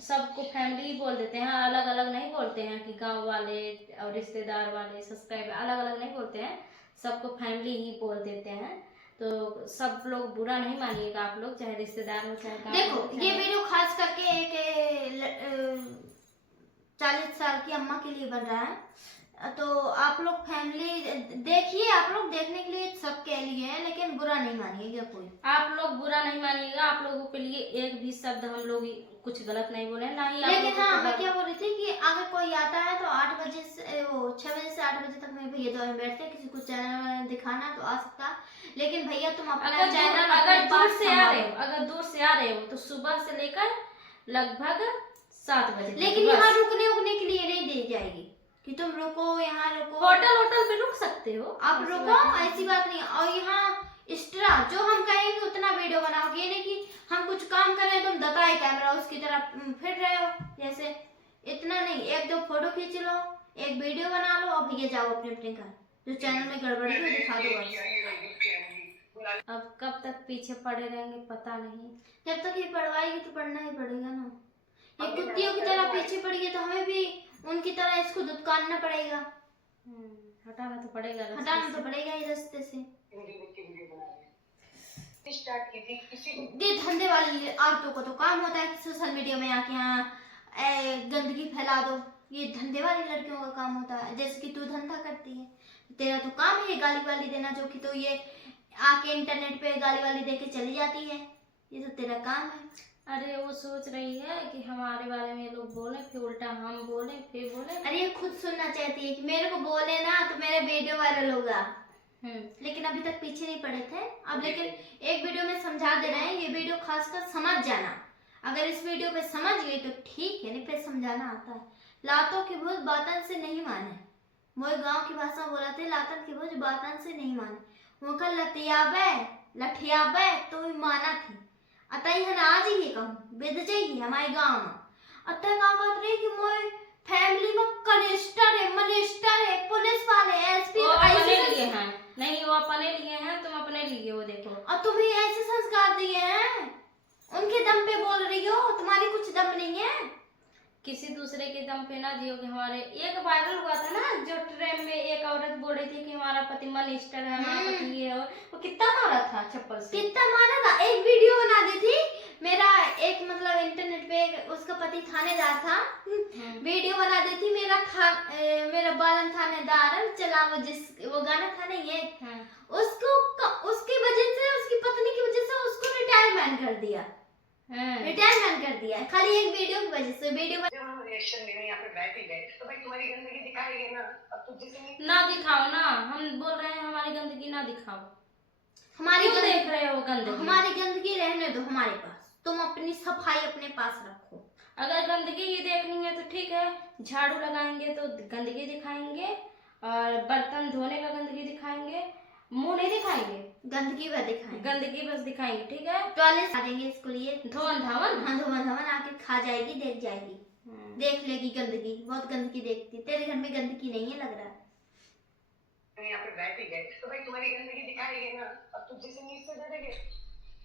सबको फैमिली ही बोल देते हैं, अलग अलग नहीं बोलते हैं कि गांव वाले और रिश्तेदार वाले सब्सक्राइबर अलग अलग नहीं बोलते हैं, सबको फैमिली ही बोल देते हैं। तो सब लोग बुरा नहीं मानिएगा, आप लोग चाहे रिश्तेदार हो चाहे गांव। देखो ये वीडियो खास करके एक 40 साल की अम्मा के लिए बन रहा है, तो आप लोग फैमिली देखिए, आप लोग देखने के लिए सबके लिए है, लेकिन बुरा नहीं मानिएगा कोई। आप लोग बुरा नहीं मानिएगा, आप लोगों के लिए एक भी शब्द हम लोग कुछ गलत नहीं बोले ना ही। लेकिन हाँ मैं क्या बोल रही थी कि अगर कोई आता है तो 8 बजे से वो 6 बजे से 8 बजे तक मेरे भैया द्वार में बैठते हैं, किसी को चैनल दिखाना तो आ सकता, लेकिन भैया तुम अपना चैनल अगर दूर से आ रहे हो, अगर दूर से आ रहे हो तो सुबह से लेकर लगभग 7 बजे। लेकिन यहाँ रुकने के लिए नहीं दी जाएगी कि तुम रुको, यहाँ रुको। होटल पे रुक सकते हो आप रुको, ऐसी बात नहीं। और यहाँ एक्स्ट्रा जो हम कहेंगे उतना वीडियो बनाओ, ये नहीं कि हम कुछ काम कर रहे हैं तुम दताई कैमरा उसकी तरह फिर रहे हो जैसे, इतना नहीं। 1-2 फोटो खींच लो, एक वीडियो बना लो और भैया जाओ अपने अपने घर, जो चैनल में गड़बड़ी है दिखा दो बस। अब कब तक पीछे पड़े रहेंगे पता नहीं। जब तक ये पढ़वाएगी तो पढ़ना ही पड़ेगा ना। ये कुत्तियों की तरह पीछे पड़ गई तो हमें भी उनकी तरह इसको दुत्कारना पड़ेगा। हटाना तो पड़ेगा, हटाना तो पड़ेगा ही रास्ते से। स्टार्ट की थी किसी ये धंधे वाली औरतों को तो काम होता है कि सोशल मीडिया में आके यहाँ गंदगी फैला दो, ये धंधे वाली लड़कियों का काम होता है। जैसे कि तू धंधा करती है, तेरा तो काम है गाली वाली देना, जो कि तो ये आके इंटरनेट पे गाली वाली देके चली जाती है, ये तो तेरा काम है। अरे वो सोच रही है कि हमारे बारे में लोग लोग बोले, फिर उल्टा हम बोले, फिर बोले। अरे ये खुद सुनना चाहती है कि मेरे को बोले ना तो मेरा वीडियो वायरल होगा। लेकिन अभी तक पीछे नहीं पड़े थे। अब लेकिन एक वीडियो में समझा दे रहे हैं, ये वीडियो खासकर समझ जाना। अगर इस वीडियो पे समझ गई तो ठीक है, नहीं फिर समझाना आता है। लातों की भूत बातन से नहीं माने, वो गांव की भाषा बोला थे, लातन की भूत बातन से नहीं माने। वो कल लठियाबे तो ही माना थी। अतई हन आज ही कहूँ बिद जाइए हमारे गांव में। अतः का कहते रहे कि मोए फैमिली में कनिस्टर है, मिनिस्टर है, पुलिस वाले, एसपी, वो अपने लिए हैं। नहीं, वो अपने लिए हैं, तुम अपने लिए हो। देखो और तुम्हें ऐसे संस्कार दिए हैं, उनके दम पे बोल रही हो, तुम्हारी कुछ दम नहीं है। किसी दूसरे के दम पे ना जियो। कि हमारे एक वायरल हुआ था ना, जो ट्रेन में एक औरत बोल रही थी कि हमारा पति मिनिस्टर है, हमारा पति ये है। वो कितना मारा था चप्पल से, कितना मारा था। एक वीडियो बना दी थी, मेरा एक मतलब इंटरनेट पे उसका पति थानेदार था, वीडियो बना दी थी, मेरा बालन थानेदार चला, वो गाना था नहीं है, उसकी वजह से, उसकी पत्नी की वजह से उसको रिटायरमेंट कर दिया। रिटायरमेंट कर दिया खाली एक वीडियो की वजह से। वीडियो जब हम रिएक्शन देने यहाँ पे बैठ ही गए तो भाई तुम्हारी गंदगी दिखाएंगे ना। अब तुम जिसे ना दिखाओ ना, हम बोल रहे हैं हमारी गंदगी ना दिखाओ। हमारी क्यों देख रहे हो गंदगी? हमारी गंदगी रहने दो हमारे पास, तुम अपनी सफाई अपने पास रखो। अगर गंदगी ही देखनी है तो ठीक है, झाड़ू लगाएंगे तो गंदगी दिखाएंगे, और बर्तन धोने का गंदगी दिखाएंगे, मुंह नहीं दिखाएंगे, गंदगी वह दिखाएंगे, गंदगी बस दिखाएंगे। ठीक है, टॉयलेट आ देंगे इसको लिए, धोवन धावन। हाँ धोवन धावन आके खा जाएगी, देख जाएगी, देख लेगी गंदगी, बहुत गंदगी देखती। तेरे घर में गंदगी नहीं है लग रहा है। यहाँ पे बैठ ही गए तो भाई तुम्हारी गंदगी दिखाएंगे ना। अब तुम जिसे नीच से दे देंगे,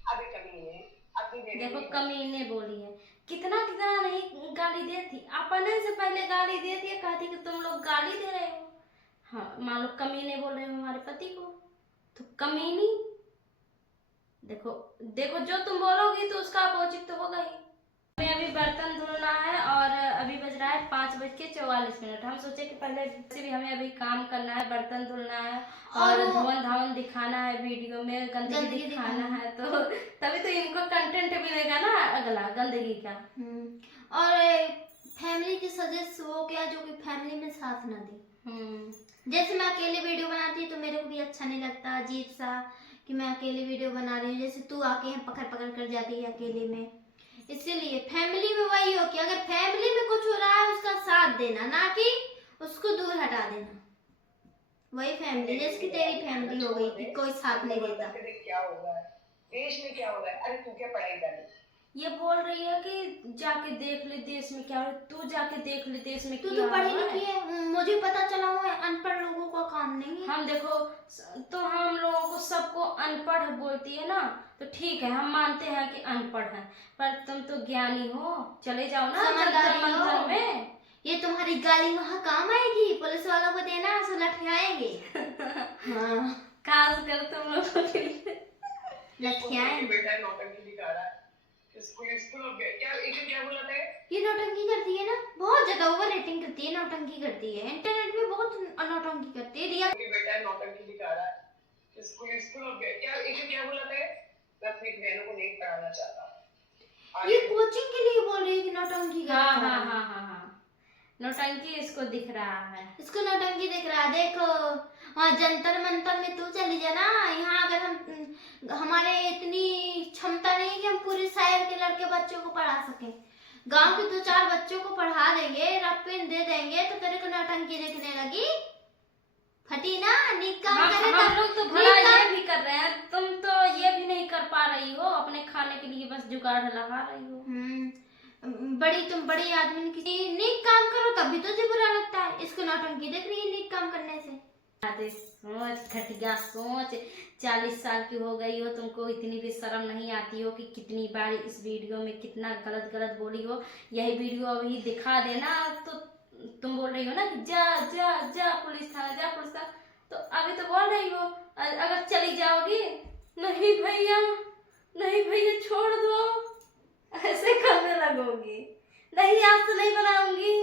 अभी कमी है अपनी। देखो कमीने बोली है, कितना कितना नहीं गाली देती, अपने से पहले गाली देती है, कहती कि तुम लोग गाली दे रहे हो। हाँ, मान लो कमीने बोल रहे हो हमारे पति को, तो कमीनी। देखो देखो, जो तुम बोलोगी तो उसका अपोजिट तो होगा ही। हमें अभी बर्तन धुलना है और अभी बज रहा है 5:44। हम सोचे कि पहले से भी हमें अभी काम करना है, बर्तन धुलना है और धुवन धावन दिखाना है, वीडियो में गंदगी दिखाना है, तो तभी तो इनको कंटेंट मिलेगा ना अगला गंदगी का। और फैमिली के सदस्य वो क्या जो कि फैमिली में साथ ना दे। जैसे मैं अकेले वीडियो बनाती तो मेरे को भी अच्छा नहीं लगता, अजीब सा कि मैं अकेले वीडियो बना रही हूँ। जैसे तू आके यहाँ पकड़ पकड़ कर जाती है अकेले में, इसीलिए फैमिली में वही हो कि अगर फैमिली में कुछ हो रहा है उसका साथ देना, ना कि उसको दूर हटा देना। वही फैमिली, जैसे कि तेरी फैमिली हो गई कि कोई साथ नहीं देता। क्या होगा देश में, क्या होगा? अरे तू क्या पढ़ाई कर रही? ये बोल रही है कि जाके देख ले देश में क्या हो, तू जाके देख ले देश में तू क्या तो पढ़ी हो रहा लिखी है, मुझे पता चला हुआ है अनपढ़ लोगों का काम नहीं है। हम देखो, तो हम लोगों को सबको अनपढ़ बोलती है ना, तो ठीक है, हम मानते हैं कि अनपढ़ है, पर तुम तो ज्ञानी हो, चले जाओ ना जंतर मंतर में। ये तुम्हारी गाली वहाँ काम आएगी, पुलिस वालों को देना, सो लठियाएंगे। हाँ, खास कर तुम लोगों के लिए लठियाएंगे। बेटा नौटंकी दिखा रहा है, स्कूल हो गया क्या? एक क्या बोला था ये नौटंकी करती है ना, बहुत ज्यादा ओवर रेटिंग करती है, नौटंकी करती है, इंटरनेट में बहुत नौटंकी करती है। रियल बेटा नौटंकी दिखा रहा है, स्कूल हो गया क्या? एक क्या बोला था? मैं अपनी बहनों को नहीं पढ़ाना चाहता। ये कोचिंग के लिए बोल रही है कि नौटंकी कर हाँ रहा हाँ है। हाँ हाँ हाँ, नौटंकी इसको दिख रहा है, इसको नौटंकी दिख रहा है। देखो वहाँ जंतर मंतर में तू चली जा ना, यहाँ अगर हम हमारे इतनी क्षमता नहीं कि हम पूरे शहर के लड़के बच्चों को पढ़ा सकें, गांव के 2-4 बच्चों को पढ़ा देंगे, रप्पिन दे देंगे, तो तेरे को नौटंकी दिखने लगी। फटी ना, नीक काम करे तो हम लोग तो भला ये भी कर रहे हैं, तुम तो ये भी नहीं कर पा रही हो, अपने खाने के लिए बस जुगाड़ लगा रही हो। तुम बड़ी आदमी किसी नीक काम करो तभी तो तुझे बुरा लगता है। इसको नौटंकी देख रही है नीक काम करने से। अरे सोच, घटिया सोच, 40 साल की हो गई हो, तुमको इतनी भी शर्म नहीं आती हो कि कितनी बार इस वीडियो में कितना गलत गलत बोली हो। यही वीडियो अभी दिखा देना तो तुम बोल रही हो ना कि जा जा जा पुलिस थाना, जा पुलिस थाना, तो अभी तो बोल रही हो अगर चली जाओगी, नहीं भैया नहीं भैया छोड़ दो, ऐसे करने लगोगी, नहीं आज तो नहीं बनाऊंगी।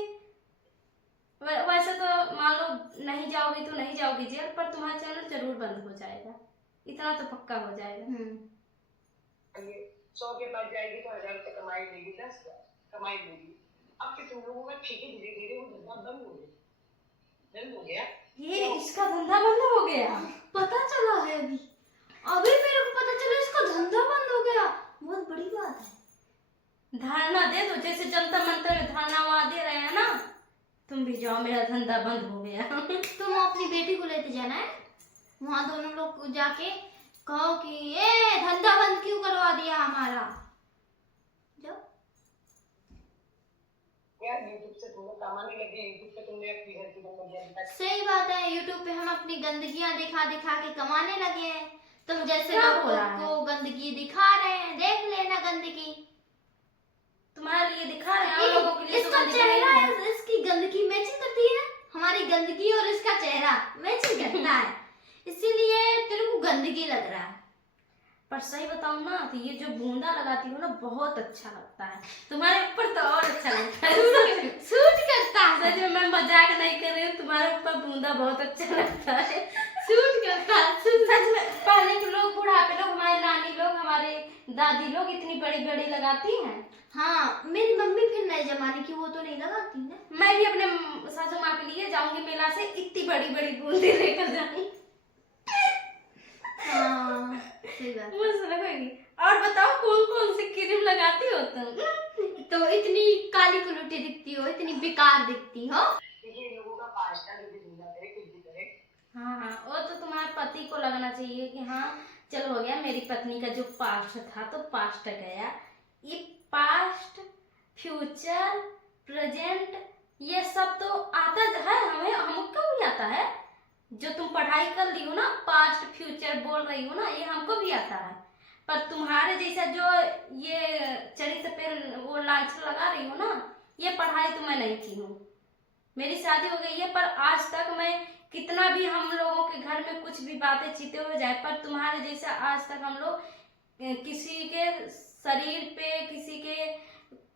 वैसे तो मान लो नहीं जाओगी तो नहीं जाओगी जेल, पर तुम्हारा चैनल जरूर बंद हो जाएगा, इतना तो पक्का हो जाएगा। 100 के पास जाएगी तो 1000 रुपये कमाई लेगी, 10,000 कमाई लेगी। अब कि तुम लोगों का ठीक है, धीरे धीरे वो धंधा बंद हो गया। ये इसका धंधा बंद हो गया? पता चला है अभी अभी मेरे को पता चला इसका धंधा बंद हो गया। बहुत बड़ी बात है। धरना दे दो, जैसे जनता मंत्र में धरना वहाँ दे रहे हैं ना, तुम भी जाओ, मेरा धंधा बंद हो गया। तुम अपनी बेटी को लेते जाना है वहाँ, दोनों लोग जाके कहो कि ये धंधा बंद क्यों करवा दिया हमारा। जाओ। यार यूट्यूब से तुम्हें कमाने लगे, यूट्यूब पे तुमने अपनी घर की गंदगी। सही बात है, यूट्यूब पे हम अपनी गंदगियां दिखा दिखा के कमाने लगे हैं। तुम जैसे क्या हो लोगों रहा है? को गंदगी दिखा रहे हैं, देख लेना गंदगी। तुम्हारे लिए दिखा रहे हैं, हम लोगों के लिए तो इसका गंदगी चेहरा नहीं है। है, इसकी गंदगी मैचिंग करती है ना, हमारी गंदगी और इसका चेहरा मैचिंग करता है, इसीलिए तेरे को गंदगी लग रहा है। पर सही बताऊं ना तो ये जो बूंदा लगाती हो ना बहुत अच्छा लगता है, तुम्हारे ऊपर तो और अच्छा लगता है। सूट करता है, सच में मैं मजाक नहीं कर रही हूँ, तुम्हारे ऊपर बूंदा बहुत अच्छा लगता है। सूट करता है। सच में पहले के लोग, बुढ़ापे लोग, हमारे नानी लोग, हमारे दादी लोग इतनी बड़ी बड़ी लगाती हैं। हाँ, मेरी मम्मी फिर नए जमाने की, वो तो नहीं लगाती ना। मैं भी अपने सासू माँ के लिए जाऊंगी मेला से, इतनी बड़ी बड़ी बूंदे लेकर जाऊंगी। हाँ, सही बात। मस्त लगेगी। और बताओ कौन कौन सी क्रीम लगाती हो तुम? तो इतनी काली कुलूटी दिखती हो, इतनी बेकार दिखती हो। देखिए इन लोगों का पास्ता जो भी धंधा करे, कुछ भी करे। हाँ हाँ, वो तो तुम्हारे पति को लगना चाहिए कि हाँ चलो हो गया, मेरी पत्नी का जो पास्ट था तो पास्ट गया। ये पास्ट, फ्यूचर, प्रेजेंट, ये सब तो आता है हमें, हमको भी आता है। जो तुम पढ़ाई कर ली हो ना, पास्ट फ्यूचर बोल रही हो ना, ये हमको भी आता है। पर तुम्हारे जैसा जो ये चरित्र पे वो लांछन लगा रही हो ना, ये पढ़ाई तो मैं नहीं की हूँ। मेरी शादी हो गई है, पर आज तक मैं कितना भी हम लोगों के घर में कुछ भी बातें चीते हो जाए, पर तुम्हारे जैसा आज तक हम लोग किसी के शरीर पे, किसी के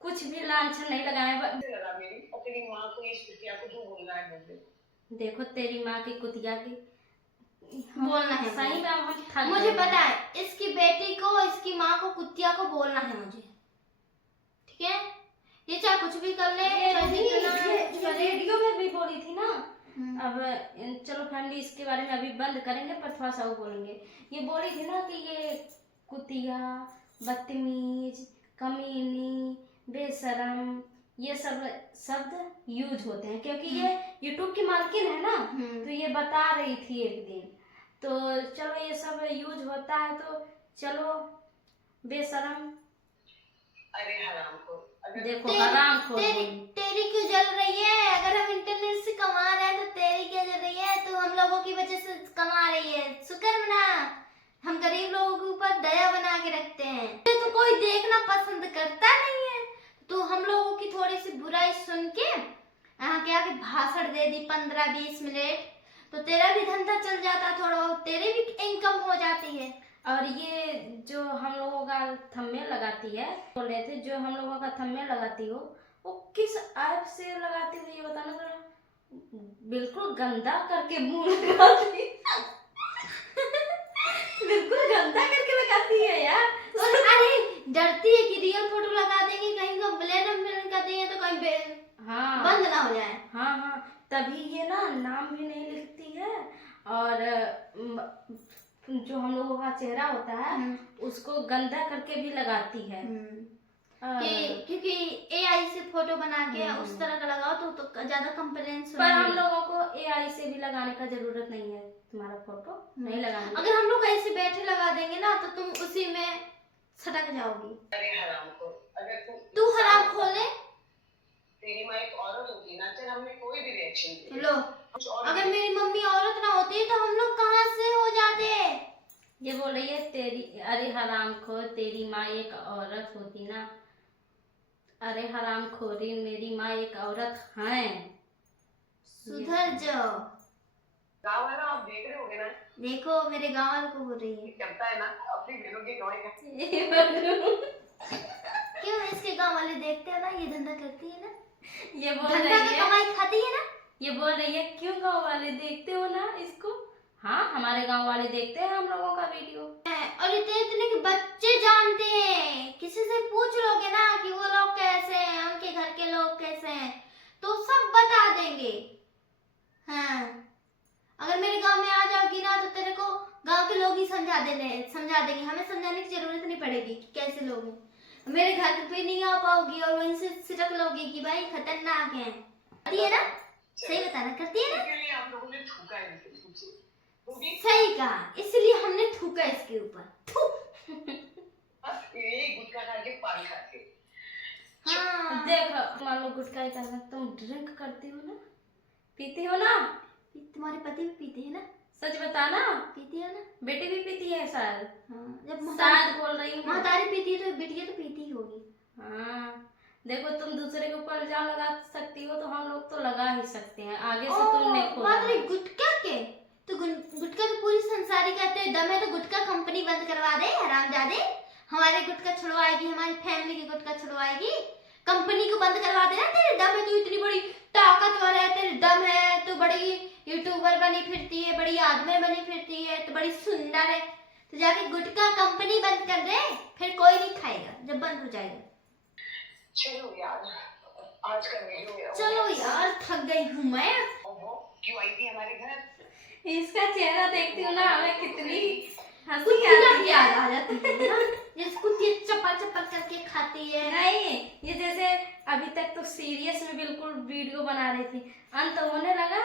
कुछ भी लांछन नहीं लगाए। लगा मेरी और तेरी माँ को, इस कुतिया को जो बोलना है बोल दे। देखो तेरी माँ की कुतिया की बोलना है सही में, हम थक मुझे गए पता हैं। है, इसकी बेटी को, इसकी माँ को, कुतिया को बोलना है मुझे, ठीक है। ये चाहे कुछ भी कर ले, चाहे जितना ये रेडियो में भी बोली थी ना। हम्म। अब चलो फैमिली, इसके बारे में अभी बंद करेंगे, पर थोड़ा सा वो बोलेंगे। ये बोली थी ना कि ये कुतिया, बदतमीज, कमीनी, बेशरम, ये सब शब्द यूज होते हैं, क्योंकि ये यूट्यूब की मालकिन है ना, तो ये बता रही थी एक दिन। तो चलो ये सब यूज होता है, तो चलो बेशरम, अरे हराम को, अगर देखो हराम खोर तेरी बोली। तेरी क्यों जल रही है? अगर हम इंटरनेट से कमा रहे हैं तो तेरी क्या जल रही है? तो हम लोगों की वजह से कमा रही है, शुक्र मना। हम गरीब लोगों के ऊपर दया बना के रखते हैं। तो कोई देखना पसंद करता नहीं है, तो हम लोगों की थोड़ी सी बुराई सुन के यहाँ के आके भाषण दे दी 15-20 मिनट, तो तेरा भी धंधा चल जाता, थोड़ा बहुत तेरी भी इनकम हो जाती है। और ये जो हम लोगों का थंबनेल लगाती है, बोल रहे थे जो हम लोगों का थंबनेल लगाती हो, वो किस ऐप से लगाती हो ये बताना जरा। बिल्कुल गंदा करके मुंह लगाती बिल्कुल गंदा करके लगाती है यार। और अरे डरती है कि रियल फोटो लगा देंगे, कहीं कंप्लेन कर देंगे तो कहीं हाँ बंद ना हो जाए। हाँ हाँ, तभी ये ना नाम भी नहीं लिखती है, और जो हम लोगों का चेहरा होता है उसको गंदा करके भी लगाती है। क्योंकि एआई से फोटो बना के उस तरह का लगाओ तो ज्यादा कंप्लेन। पर हम लोगों को एआई से भी लगाने का जरूरत नहीं है, तुम्हारा फोटो नहीं लगाने। अगर हम लोग ऐसे बैठे लगा देंगे ना तो तुम उसी में सटक जाओगी। अरे हराम को, अगर तू हराम खोले, तेरी माँ एक औरत होती ना, चल हमने कोई भी रिएक्शन लो अगर मेरी मम्मी औरत ना होती तो हम लोग कहाँ से हो जाते। ये बोल रही है तेरी, अरे हराम खो, तेरी माँ एक औरत होती ना। अरे हराम खोरी, मेरी माँ एक औरत है। सुधर जाओ। गाँव वाला आप देख रहे होगे ना, देखो मेरे गाँव वालों को बोल रही है, करता है ना अपनी बहनों की कमाई का। क्यों इसके गाँव वाले देखते हैं ना, ये धंधा करती है ना, ये बोल धंधा रही का है, कमाई खाती है ना। ये बोल रही है क्यों गाँव वाले देखते हो ना इसको, हाँ, हमारे गांव वाले देखते हैं हम लोगों का वीडियो। और इतने इतने के बच्चे जानते हैं, किसी से पूछ लोगे ना कि वो लोग कैसे हैं, उनके घर के लोग कैसे हैं, तो सब बता देंगे। हाँ, अगर मेरे गांव में आ जाओगी ना तो तेरे को गांव के लोग ही समझा देंगे, हमें समझाने की जरूरत नहीं पड़ेगी कि कैसे लोग हैं। मेरे घर पे नहीं आ पाओगी और वहीं से सिटक लोगी कि भाई खतरनाक है। करती है ना, सही बताना, करती है ना? इसके लिए आप लोगों ने थूका है इनके ऊपर। वो भी सही कहा, इसलिए हमने थूका इसके ऊपर। ये गुटखा खा के पान खाते। हाँ, देखो, मान लो गुटखा ही करना, तुम ड्रिंक करती हो ना, पीती हो ना? तुम्हारे पति भी पीते हैं ना? सच बताना, पीती है ना? बेटी भी पीती है शायद। हाँ, जब शायद बोल रही हूँ। महतारी पीती है तो बेटियां तो पीती ही होगी। हाँ, देखो तुम दूसरे के ऊपर इल्जाम लगा सकती हो तो हम लोग तो लगा ही सकते हैं। आगे से तुमने बात रही गुटखा के, तो गुटखा तो पूरी संसारी कहते हैं दम है, तो गुटखा कंपनी बंद करवा दे हरामजादे। हमारे गुटखा छुड़वाएगी, हमारी फैमिली की गुटखा छुड़वाएगी, कंपनी को बंद करवा देना। तेरे दम है, तू इतनी बड़ी ताकतवर है, तेरे दम है, तू बड़ी यूट्यूबर बनी फिरती है, बड़ी आदमी बनी फिरती है, तो बड़ी सुंदर है, तो जाके गुटखा कंपनी बंद कर दे, फिर कोई नहीं खाएगा जब बंद हो जाएगा। चलो यार, आज का वीडियो चलो यार, थक गई हूँ मैं। क्यों आई थी हमारे घर? इसका चेहरा देखती हूँ ना, हमें कितनी हंसी कुत्ती आती की है। याद आ जाती है ना, जैसे कुत्ती चप्पल चप्पल करके खाती है। नहीं, ये जैसे अभी तक तो सीरियस में बिल्कुल वीडियो बना रही थी, अंत होने लगा,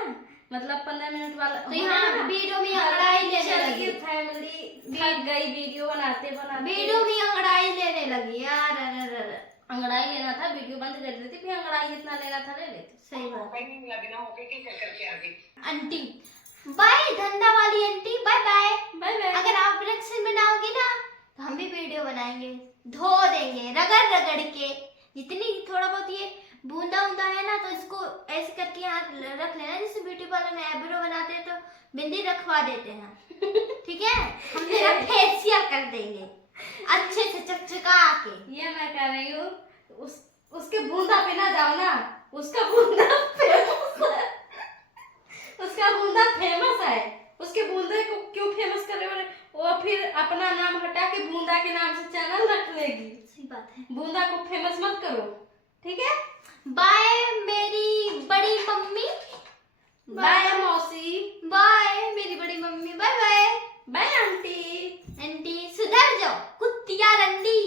मतलब 15 मिनट वाला तो यहाँ वीडियो में अंगड़ाई लेने लगी, फैमिली थक गई वीडियो बनाते बनाते। वीडियो में अंगड़ाई लेने लगी यार। अंगड़ाई लेना था, वीडियो बंद कर देती, फिर अंगड़ाई जितना लेना था ले लेती। सही बात। मौका ही नहीं मिला, बिना मौके के कर करके आ गई। आंटी बाय, धंधा वाली aunty bye bye. Bye bye. अगर आप रिएक्शन बनाओगे ना तो हम भी वीडियो बनाएंगे, धो देंगे रगड़ रगड़ के। जितनी थोड़ा बहुत ये बूंदा बूंदा है ना, तो इसको ऐसे करके यहाँ रख लेना, जैसे ब्यूटी पार्लर में आईब्रो बनाते हैं तो बिंदी रखवा देते हैं, ठीक है? हम तेरा फेशियल कर देंगे अच्छे से चकचका के। ये मैं कह रही हूँ, उसके बूंदा पे ना जाओ ना, उसका बूंदा फेमस है, उसका बूंदा फेमस है, उसके बूंदे को क्यों फेमस कर रहे हो? वो फिर अपना नाम हटा के बूंदा के नाम से चैनल रख लेगी। सही बात है। बूंदा को फेमस मत करो, ठीक है? बाय मेरी बड़ी मम्मी, बाय मौसी, बाय मेरी बड़ी mummy, bye bye. Bye aunty. Aunty सुधर जाओ कुत्तिया रंडी।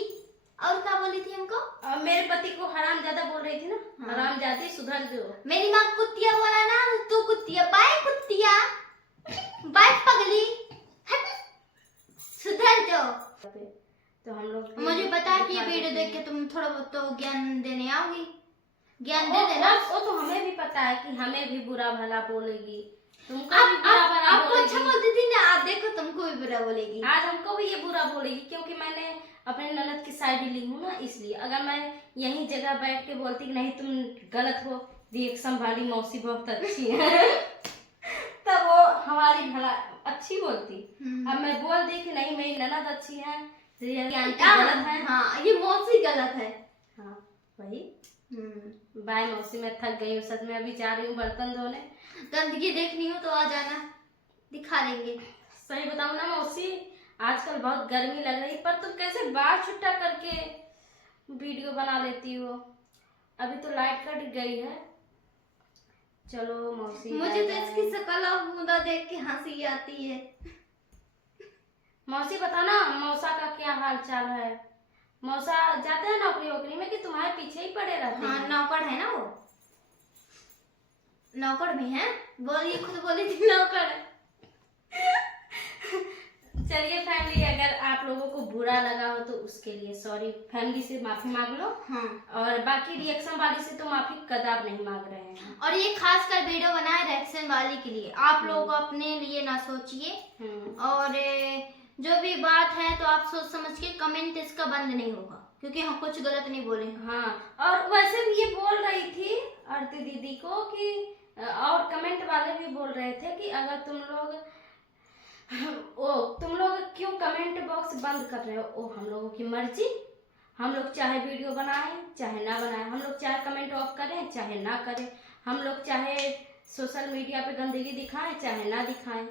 और क्या बोली थी हमको? और मेरे पति को हराम ज्यादा बोल रही थी ना, हाँ। हराम जाती, सुधर जाओ। मेरी माँ कुत्तिया बोला ना, तू कुत्तिया, बाय कुत्तिया, बाय पगली, हट, सुधर जाओ। तो हम लोग मुझे पता है कि ये वीडियो देख के तुम थोड़ा बहुत तो ज्ञान देने आओगी, ज्ञान दे देना। वो तो हमें भी पता है कि हमें भी बुरा भला बोलेगी, तुमको भी आप बुरा भला आपको अच्छा बोलेगी। बोलती थी ना, आप देखो तुमको भी बुरा बोलेगी। आज हमको भी ये बुरा बोलेगी, क्योंकि मैंने अपने ननद की साइड ली हूँ ना, इसलिए। अगर मैं यही जगह बैठ के बोलती कि नहीं तुम गलत हो, रिएक्शन वाली मौसी बहुत अच्छी है तब वो हमारी भला अच्छी बोलती। अब मैं बोल दी कि नहीं मेरी ननद अच्छी है, आंटी गलत है। हाँ, ये मौसी गलत है। हाँ वही। बाय मौसी, मैं थक गई हूँ सच में, अभी जा रही हूँ बर्तन धोने। गंदगी देखनी हो तो आ जाना, दिखा देंगे। सही बताऊँ ना मौसी, आजकल बहुत गर्मी लग रही, पर तुम कैसे बाल छुट्टा करके वीडियो बना लेती हो? अभी तो लाइट कट गई है। चलो मौसी, मुझे तो इसकी शकल और बूंदा देख के हंसी आती है। मौसी बताना मौसा का क्या हाल चाल है? मौसा जाते हैं नौकरी वोकरी में कि तुम्हारे पीछे ही पड़े रहते हाँ, हैं? नौकर है ना वो, नौकर भी है, बोलिए, खुद बोली थी नौकर है। चलिए फैमिली, अगर आप लोगों को बुरा लगा हो तो उसके लिए सॉरी, फैमिली से माफी मांग लो। हाँ। और बाकी रिएक्शन वाली से तो माफी कदाप नहीं मांग रहे हैं। और ये खास कर वीडियो बनाए रिएक्शन वाली के लिए, आप लोग अपने लिए ना सोचिए। और जो भी बात है तो आप सोच समझ के कमेंट इसका बंद नहीं होगा, क्योंकि हम कुछ गलत नहीं बोले। हाँ, और वैसे भी ये बोल रही थी आरती दीदी को कि, और कमेंट वाले भी बोल रहे थे कि अगर तुम लोग क्यों कमेंट बॉक्स बंद कर रहे हो? ओ हम लोगों की मर्जी, हम लोग चाहे वीडियो बनाएं चाहे ना बनाएं, हम लोग चाहे कमेंट ऑफ करें चाहे ना करें, हम लोग चाहे सोशल मीडिया पे गंदगी दिखाएं चाहे ना दिखाएं।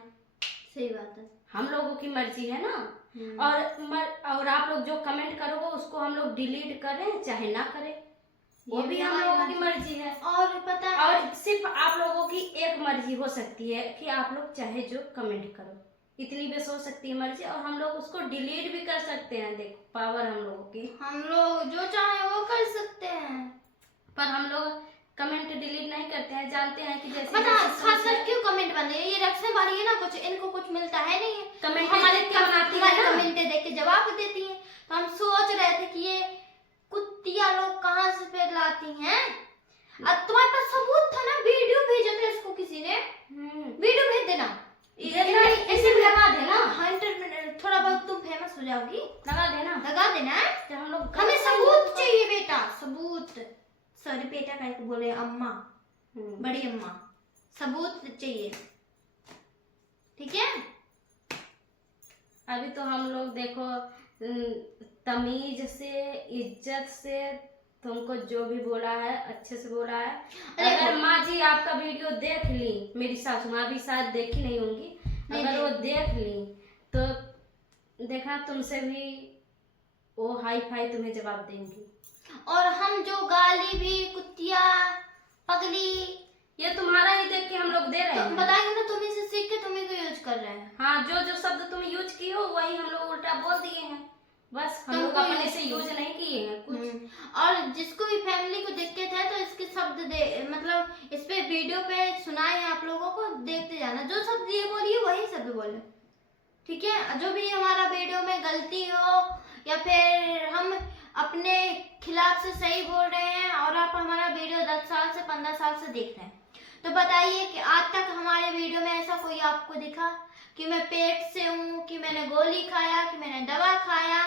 सही बात है। हम लोगों की मर्जी है ना। और आप लोग जो कमेंट करोगे उसको हम लोग डिलीट करें चाहे ना करें, वो ये भी भी हम हमारी लोगों की मर्जी है। और पता है, और सिर्फ आप लोगों की एक मर्जी हो सकती है कि आप लोग चाहे जो कमेंट करो, इतनी बस हो सकती है मर्जी। और हम लोग उसको डिलीट भी कर सकते हैं, देखो पावर हम लोगों की। हम लोग जो चाहे वो कर सकते हैं, पर हम लोग कमेंट डिलीट नहीं करते हैं, जानते हैं कि जैसे पता है जैसे खास सोच कर है, क्यों कमेंट बन रही है, ये रक्षण वाली है ना, कुछ इनको कुछ मिलता है नहीं है, कमेंट हमारे देख के बनाती है ना। कमेंटें देख के जवाब देती हैं। तो हम सोच रहे थे कि ये कुत्तियां लोग कहाँ से फिर लाती हैं। अब तुम्हारे पास सबूत था ना, वीडियो भेजा था इसको किसी ने, वीडियो भेज देना, ऐसे भी लगा देना, 100 मिनट थोड़ा बहुत तुम फेमस हो जाओगी, लगा देना। लगा देना है। जब हम लोग हमें सबूत चाहिए बेटा, सबूत। सॉरी बेटा का बोले, अम्मा, बड़ी अम्मा, सबूत चाहिए, ठीक है। अभी तो हम लोग देखो तमीज से, इज्जत से तुमको जो भी बोला है अच्छे से बोला है। अगर माँ जी आपका वीडियो देख ली, मेरी सासू माँ भी शायद देखी नहीं होंगी, अगर वो देख ली तो देखा तुमसे भी वो हाई फाई तुम्हें जवाब देंगी। और हम जो गाली भी कुत्तिया पगली, ये तुम्हारा ही देख के हम लोग दे रहे तो हैं। बताएंगे ना, तुम्हें से सीख के तुम्हें को यूज कर रहे हैं। हाँ, जो जो शब्द तुम यूज की हो वही हम लोग उल्टा बोल दिए हैं, बस हम लोग तुमको अपने use से किए। यूज नहीं किए हैं कुछ। और जिसको भी फैमिली को दिक्कत है तो इसके शब्द दे, मतलब इस पे वीडियो पे सुनाए हैं आप लोगों को, देखते जाना, जो शब्द ये बोलिए वही शब्द बोले, ठीक है। जो भी हमारा वीडियो में गलती हो या फिर हम अपने खिलाफ से सही बोल रहे हैं और आप हमारा वीडियो 10 साल से 15 साल से देख रहे हैं, तो बताइए कि आज तक हमारे वीडियो में ऐसा कोई आपको दिखा कि मैं पेट से हूँ, कि मैंने गोली खाया, कि मैंने दवा खाया,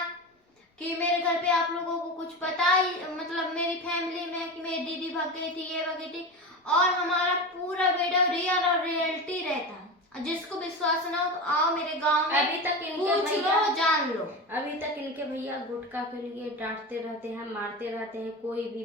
कि मेरे घर पे आप लोगों को कुछ पता ही, मतलब मेरी फैमिली में कि मेरी दीदी भाग गई थी, ये भाग गई थी। और हमारा पूरा वीडियो रियल और रियलिटी रहता है। जिसको विश्वास ना हो तो आओ मेरे गांव में, अभी तक इनके पूछ भैया, लो, जान लो। अभी तक इनके भैया गुटखा के लिए डांटते रहते हैं, मारते रहते हैं। कोई भी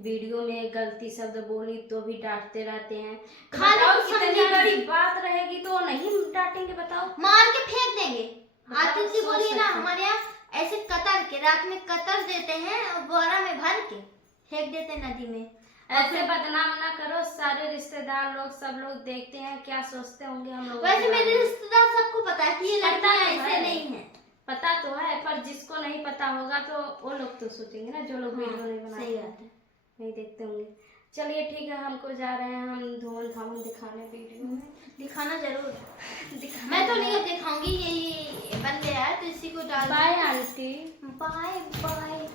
वीडियो में गलती शब्द बोली तो भी डांटते रहते हैं। खाली बताओ कुछ कितनी समझा बड़ी बात रहेगी तो नहीं डांटेंगे, बताओ। मार के फेंक देंगे। बताओ, आतिश जी सोच बोलिए ना, सकते हैं। हमारे यहाँ ऐसे कतर के रात में कतर देते हैं और बोरा में भर के फेंक देते हैं नदी में। ऐसे बदनाम ना करो, सारे रिश्तेदार लोग सब लोग देखते हैं, क्या सोचते होंगे हम लोग। वैसे मेरे रिश्तेदार सबको पता है कि ये पता लड़कियां तो ऐसे है। नहीं है। पता तो है, पर जिसको नहीं पता होगा तो वो लोग तो सोचेंगे ना, जो लोग वीडियो नहीं बनाते, सही बात है। नहीं देखते होंगे। चलिए ठीक है, हमको जा रहे हैं हम धूमन धामन दिखाने वीडियो में। दिखाना जरूर, मैं तो नहीं दिखाऊंगी, ये बन गया है तो इसी को डाल। Bye aunty. Bye bye.